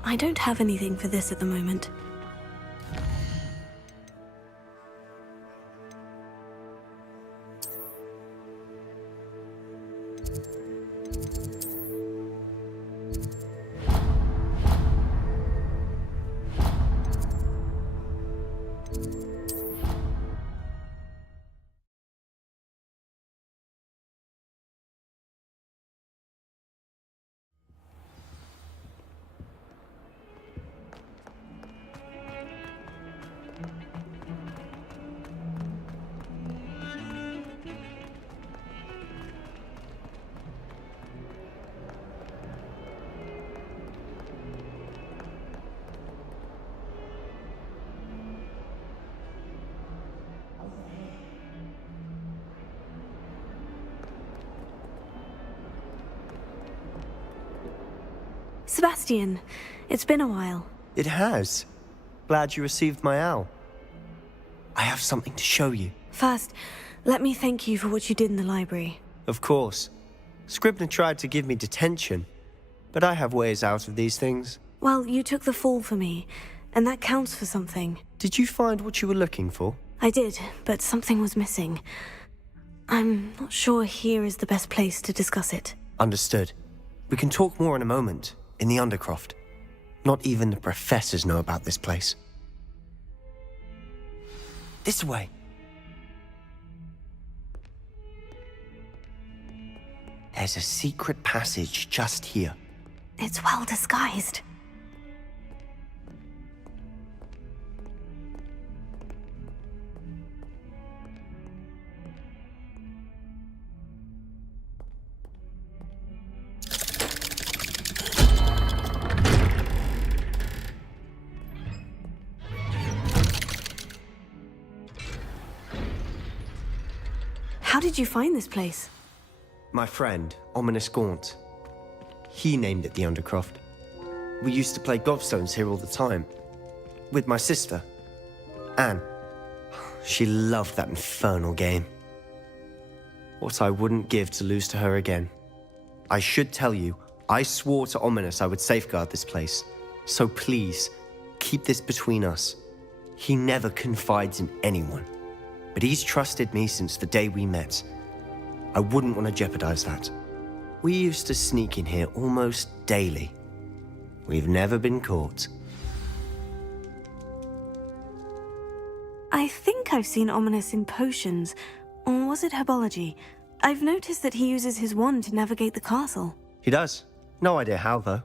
I don't have anything for this at the moment. Sebastian, it's been a while. It has. Glad you received my owl. I have something to show you. First, let me thank you for what you did in the library. Of course. Scribner tried to give me detention, but I have ways out of these things. Well, you took the fall for me, and that counts for something. Did you find what you were looking for? I did, but something was missing. I'm not sure here is the best place to discuss it. Understood. We can talk more in a moment, in the Undercroft. Not even the professors know about this place. This way. There's a secret passage just here. It's well disguised. How did you find this place? My friend, Ominous Gaunt. He named it the Undercroft. We used to play gobstones here all the time. With my sister, Anne. She loved that infernal game. What I wouldn't give to lose to her again. I should tell you, I swore to Ominous I would safeguard this place. So please, keep this between us. He never confides in anyone. But he's trusted me since the day we met. I wouldn't want to jeopardize that. We used to sneak in here almost daily. We've never been caught. I think I've seen Ominous in potions, or was it herbology? I've noticed that he uses his wand to navigate the castle. He does. No idea how, though.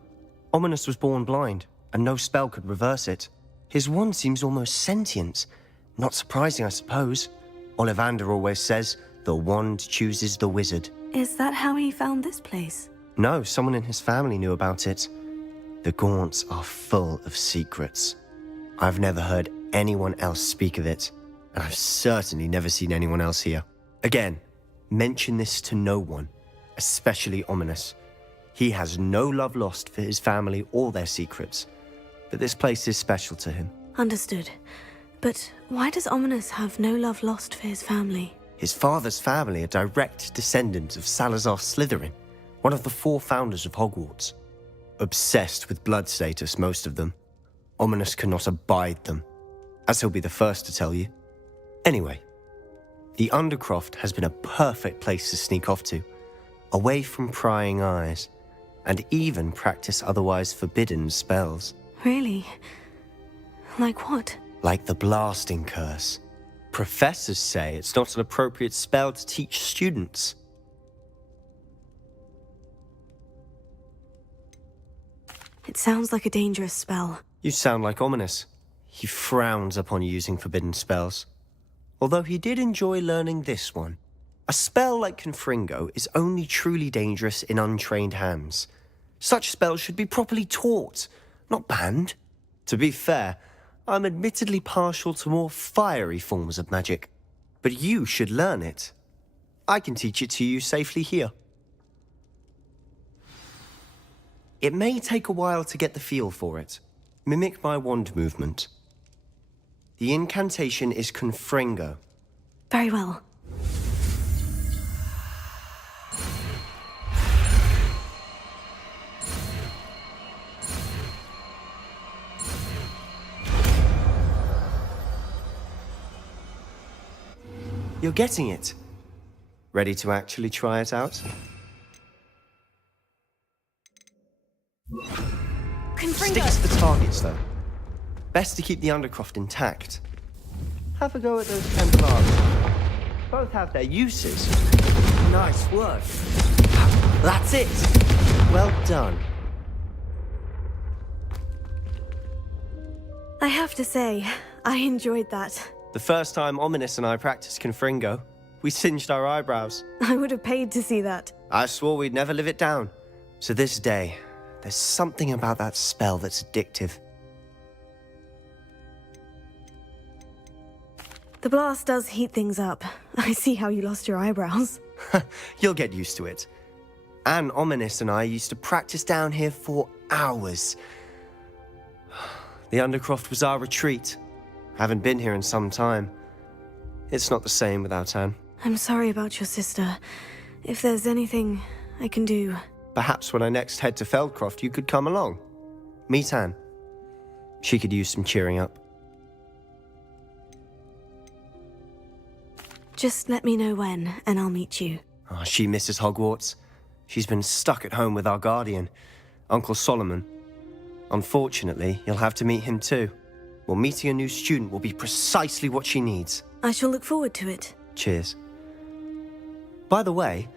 Ominous was born blind, and no spell could reverse it. His wand seems almost sentient. Not surprising, I suppose. Ollivander always says, the wand chooses the wizard. Is that how he found this place? No, someone in his family knew about it. The Gaunts are full of secrets. I've never heard anyone else speak of it, and I've certainly never seen anyone else here. Again, mention this to no one, especially Ominous. He has no love lost for his family or their secrets, but this place is special to him. Understood. But why does Ominous have no love lost for his family? His father's family are direct descendants of Salazar Slytherin, one of the 4 founders of Hogwarts. Obsessed with blood status, most of them. Ominous cannot abide them, as he'll be the first to tell you. Anyway, the Undercroft has been a perfect place to sneak off to, away from prying eyes, and even practice otherwise forbidden spells. Really? Like what? Like the blasting curse. Professors say it's not an appropriate spell to teach students. It sounds like a dangerous spell. You sound like Ominous. He frowns upon using forbidden spells. Although he did enjoy learning this one. A spell like Confringo is only truly dangerous in untrained hands. Such spells should be properly taught, not banned. To be fair, I'm admittedly partial to more fiery forms of magic. But you should learn it. I can teach it to you safely here. It may take a while to get the feel for it. Mimic my wand movement. The incantation is Confringo. Very well. You're getting it. Ready to actually try it out? Stick to the targets, though. Best to keep the Undercroft intact. Have a go at those candelabras. Both have their uses. Nice work. That's it. Well done. I have to say, I enjoyed that. The first time Ominous and I practiced Confringo, we singed our eyebrows. I would have paid to see that. I swore we'd never live it down. So this day, there's something about that spell that's addictive. The blast does heat things up. I see how you lost your eyebrows. You'll get used to it. Anne, Ominous and I used to practice down here for hours. The Undercroft was our retreat. Haven't been here in some time. It's not the same without Anne. I'm sorry about your sister. If there's anything I can do... Perhaps when I next head to Feldcroft, you could come along. Meet Anne. She could use some cheering up. Just let me know when, and I'll meet you. Oh, she misses Hogwarts. She's been stuck at home with our guardian, Uncle Solomon. Unfortunately, you'll have to meet him too. Well, meeting a new student will be precisely what she needs. I shall look forward to it. Cheers. By the way,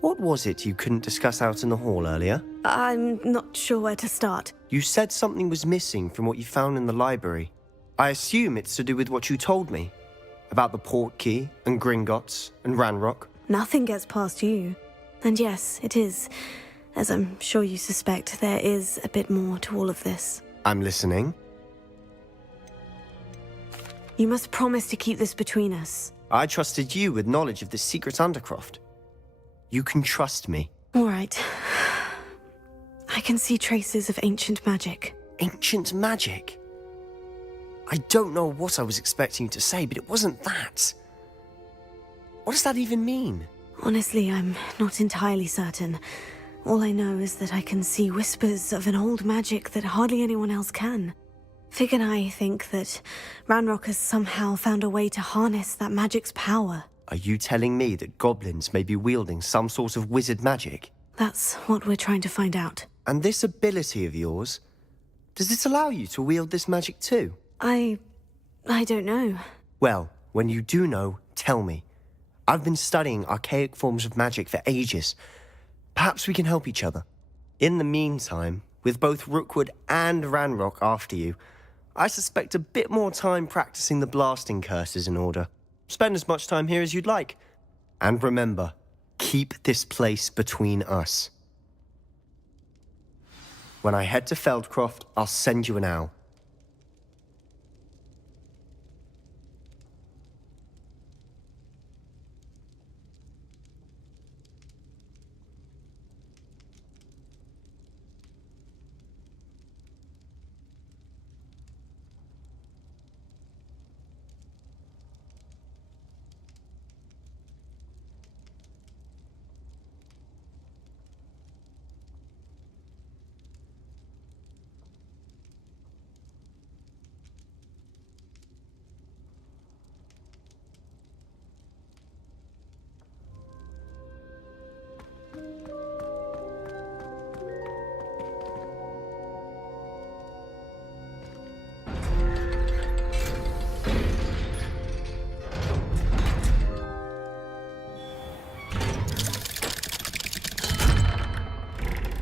what was it you couldn't discuss out in the hall earlier? I'm not sure where to start. You said something was missing from what you found in the library. I assume it's to do with what you told me. About the port key, and Gringotts, and Ranrock. Nothing gets past you. And yes, it is. As I'm sure you suspect, there is a bit more to all of this. I'm listening. You must promise to keep this between us. I trusted you with knowledge of the secret Undercroft. You can trust me. All right. I can see traces of ancient magic. Ancient magic? I don't know what I was expecting you to say, but it wasn't that. What does that even mean? Honestly, I'm not entirely certain. All I know is that I can see whispers of an old magic that hardly anyone else can. Fig and I think that Ranrock has somehow found a way to harness that magic's power. Are you telling me that goblins may be wielding some sort of wizard magic? That's what we're trying to find out. And this ability of yours, does it allow you to wield this magic too? I don't know. Well, when you do know, tell me. I've been studying archaic forms of magic for ages. Perhaps we can help each other. In the meantime, with both Rookwood and Ranrock after you, I suspect a bit more time practicing the blasting curses in order. Spend as much time here as you'd like. And remember, keep this place between us. When I head to Feldcroft, I'll send you an owl.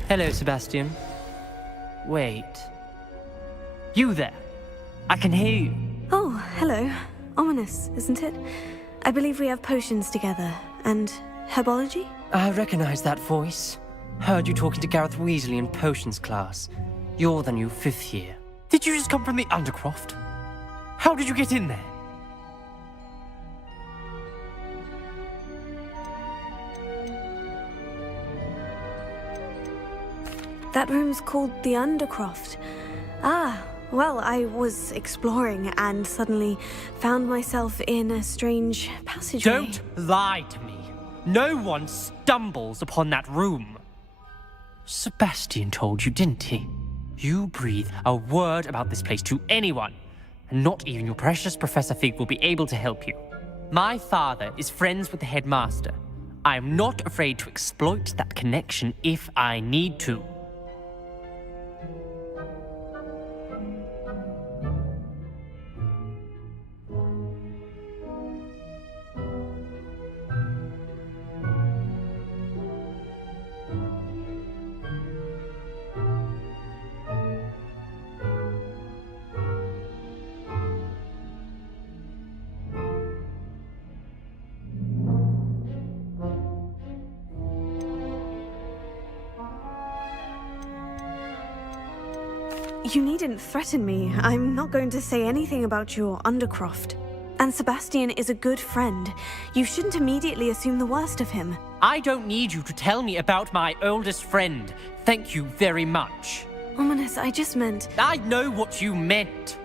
Hello, Sebastian. Wait. You there? I can hear you. Oh, hello. Ominous, isn't it? I believe we have potions together. And herbology? I recognize that voice. Heard you talking to Gareth Weasley in potions class. You're the new 5th year. Did you just come from the Undercroft? How did you get in there? That room's called the Undercroft. Ah, well, I was exploring and suddenly found myself in a strange passageway. Don't lie to me. No one stumbles upon that room. Sebastian told you, didn't he? You breathe a word about this place to anyone, and not even your precious Professor Fig will be able to help you. My father is friends with the headmaster. I am not afraid to exploit that connection if I need to. You needn't threaten me. I'm not going to say anything about your Undercroft. And Sebastian is a good friend. You shouldn't immediately assume the worst of him. I don't need you to tell me about my oldest friend. Thank you very much. Ominous, I just meant... I know what you meant.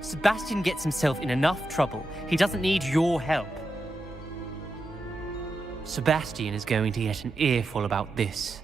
Sebastian gets himself in enough trouble. He doesn't need your help. Sebastian is going to get an earful about this.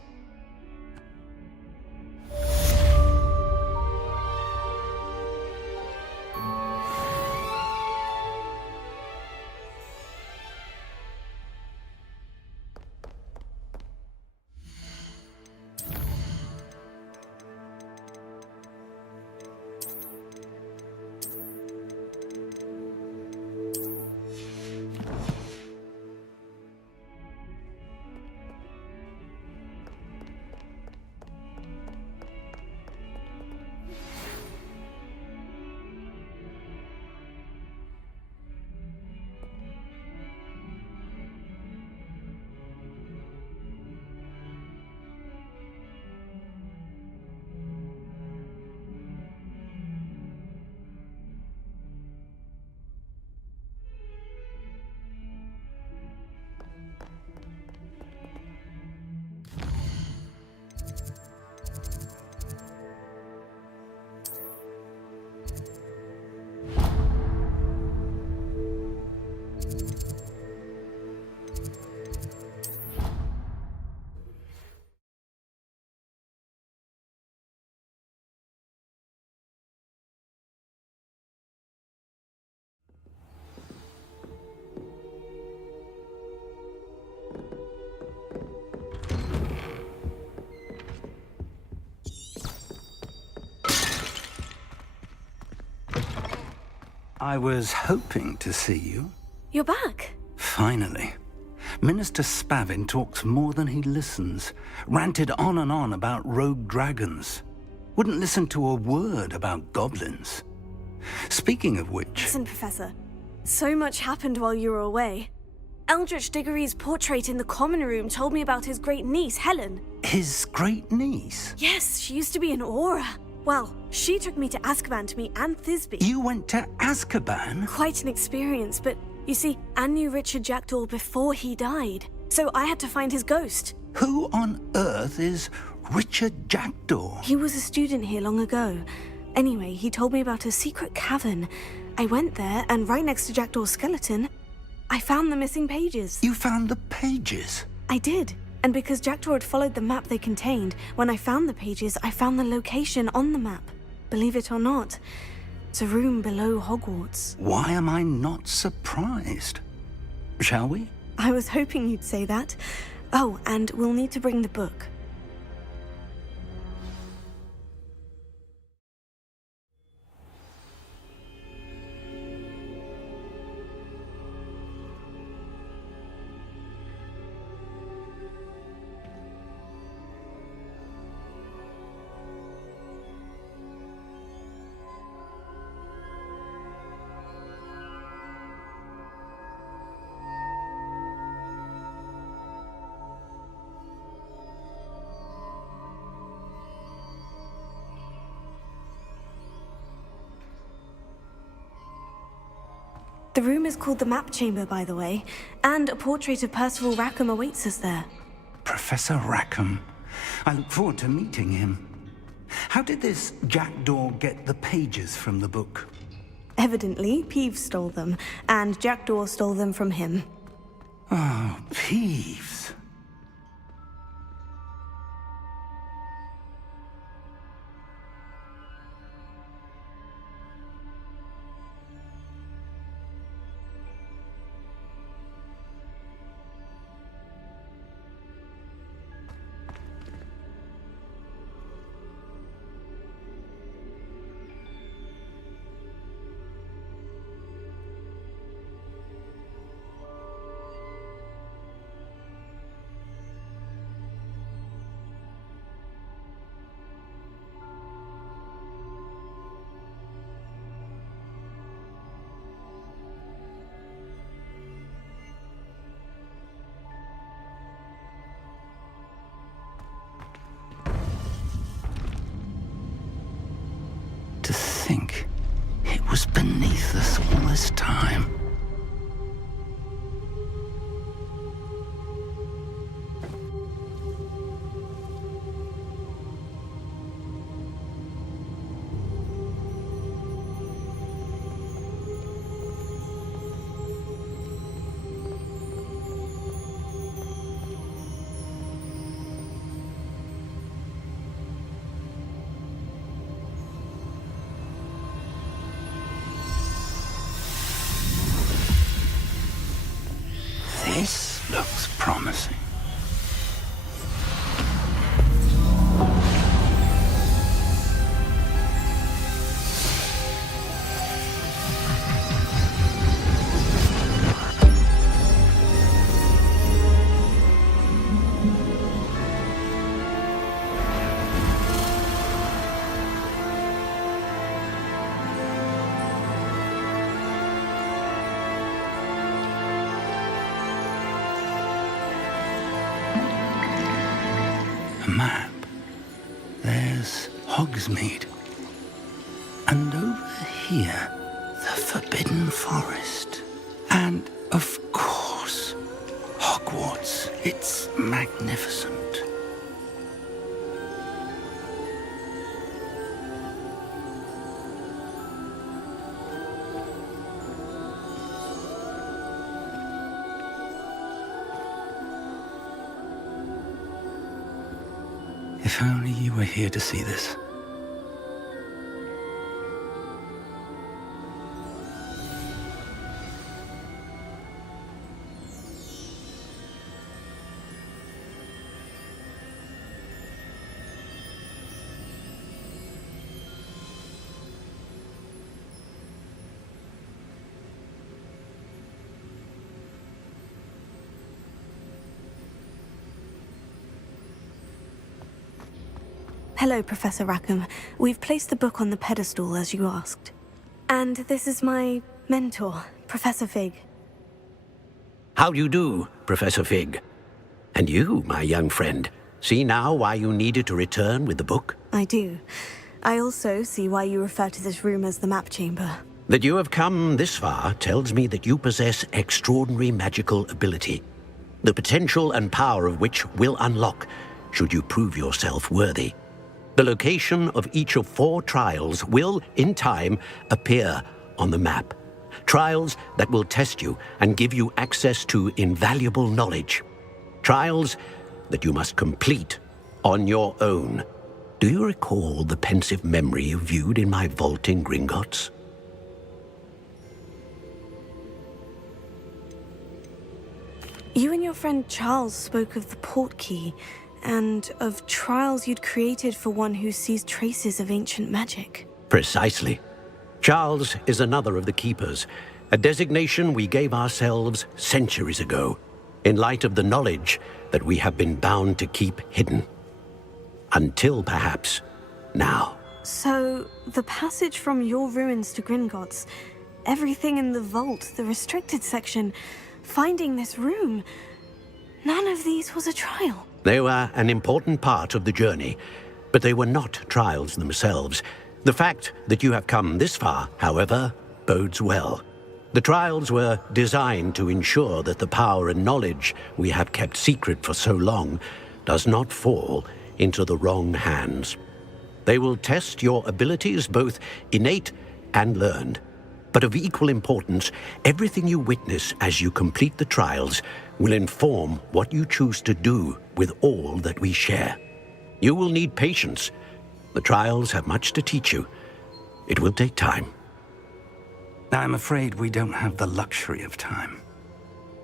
I was hoping to see you. You're back. Finally. Minister Spavin talks more than he listens. Ranted on and on about rogue dragons. Wouldn't listen to a word about goblins. Speaking of which... Listen, Professor. So much happened while you were away. Eldritch Diggory's portrait in the common room told me about his great niece, Helen. His great niece? Yes, she used to be an Auror. Well, she took me to Azkaban to meet Anne Thisbe. You went to Azkaban? Quite an experience, but you see, Anne knew Richard Jackdaw before he died, so I had to find his ghost. Who on earth is Richard Jackdaw? He was a student here long ago. Anyway, he told me about a secret cavern. I went there, and right next to Jackdaw's skeleton, I found the missing pages. You found the pages? I did. And because Jackdaw had followed the map they contained, when I found the pages, I found the location on the map. Believe it or not, it's a room below Hogwarts. Why am I not surprised? Shall we? I was hoping you'd say that. Oh, and we'll need to bring the book. The room is called the Map Chamber, by the way, and a portrait of Percival Rackham awaits us there. Professor Rackham. I look forward to meeting him. How did this Jackdaw get the pages from the book? Evidently, Peeves stole them, and Jackdaw stole them from him. Oh, Peeves. think it was beneath us all this time. This looks promising. A map. There's Hogsmeade. And over here, the Forbidden Forest. And, of course, Hogwarts. It's magnificent. If only you were here to see this. Hello, Professor Rackham. We've placed the book on the pedestal as you asked. And this is my mentor, Professor Fig. How do you do, Professor Fig? And you, my young friend, see now why you needed to return with the book? I do. I also see why you refer to this room as the map chamber. That you have come this far tells me that you possess extraordinary magical ability, the potential and power of which will unlock should you prove yourself worthy. The location of each of 4 trials will, in time, appear on the map. Trials that will test you and give you access to invaluable knowledge. Trials that you must complete on your own. Do you recall the pensive memory you viewed in my vault in Gringotts? You and your friend Charles spoke of the portkey, and of trials you'd created for one who sees traces of ancient magic. Precisely. Charles is another of the Keepers, a designation we gave ourselves centuries ago, in light of the knowledge that we have been bound to keep hidden. Until, perhaps, now. So, the passage from your ruins to Gringotts, everything in the vault, the restricted section, finding this room, none of these was a trial. They were an important part of the journey, but they were not trials themselves. The fact that you have come this far, however, bodes well. The trials were designed to ensure that the power and knowledge we have kept secret for so long does not fall into the wrong hands. They will test your abilities, both innate and learned. But of equal importance, everything you witness as you complete the trials will inform what you choose to do with all that we share. You will need patience. The trials have much to teach you. It will take time. I'm afraid we don't have the luxury of time.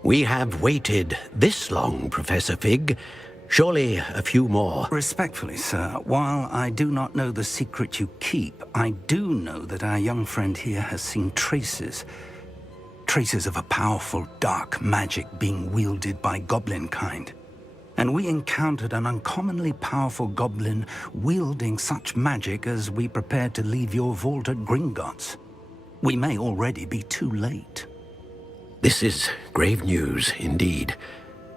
We have waited this long, Professor Fig. Surely a few more. Respectfully, sir, while I do not know the secret you keep, I do know that our young friend here has seen traces of a powerful dark magic being wielded by goblin kind. And we encountered an uncommonly powerful goblin wielding such magic as we prepared to leave your vault at Gringotts. We may already be too late. This is grave news indeed.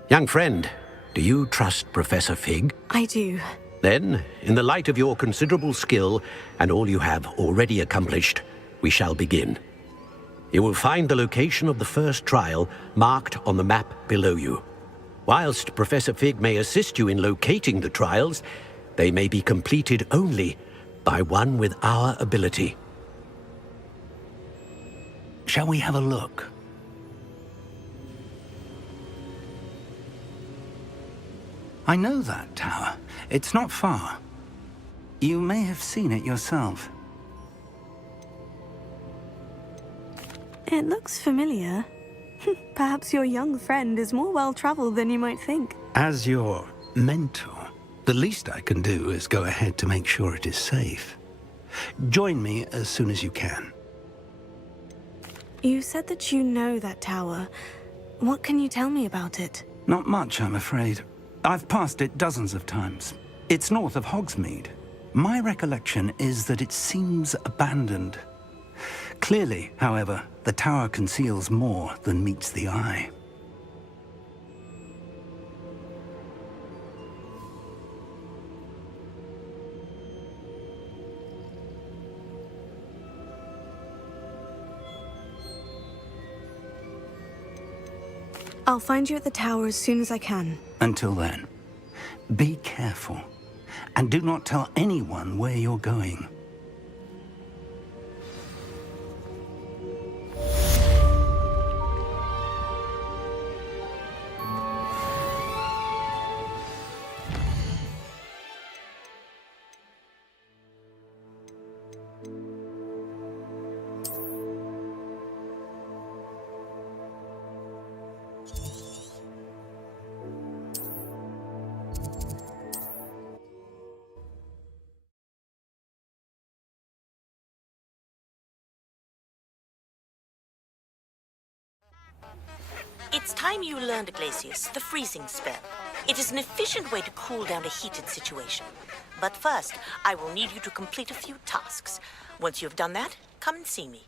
Young friend, do you trust Professor Fig? I do. Then, in the light of your considerable skill and all you have already accomplished, we shall begin. You will find the location of the first trial marked on the map below you. Whilst Professor Fig may assist you in locating the trials, they may be completed only by one with our ability. Shall we have a look? I know that tower. It's not far. You may have seen it yourself. It looks familiar. Perhaps your young friend is more well-traveled than you might think. As your mentor, the least I can do is go ahead to make sure it is safe. Join me as soon as you can. You said that you know that tower. What can you tell me about it? Not much, I'm afraid. I've passed it dozens of times. It's north of Hogsmeade. My recollection is that it seems abandoned. Clearly, however, the tower conceals more than meets the eye. I'll find you at the tower as soon as I can. Until then, be careful, and do not tell anyone where you're going. It's time you learned, Glacius, the freezing spell. It is an efficient way to cool down a heated situation. But first, I will need you to complete a few tasks. Once you've done that, come and see me.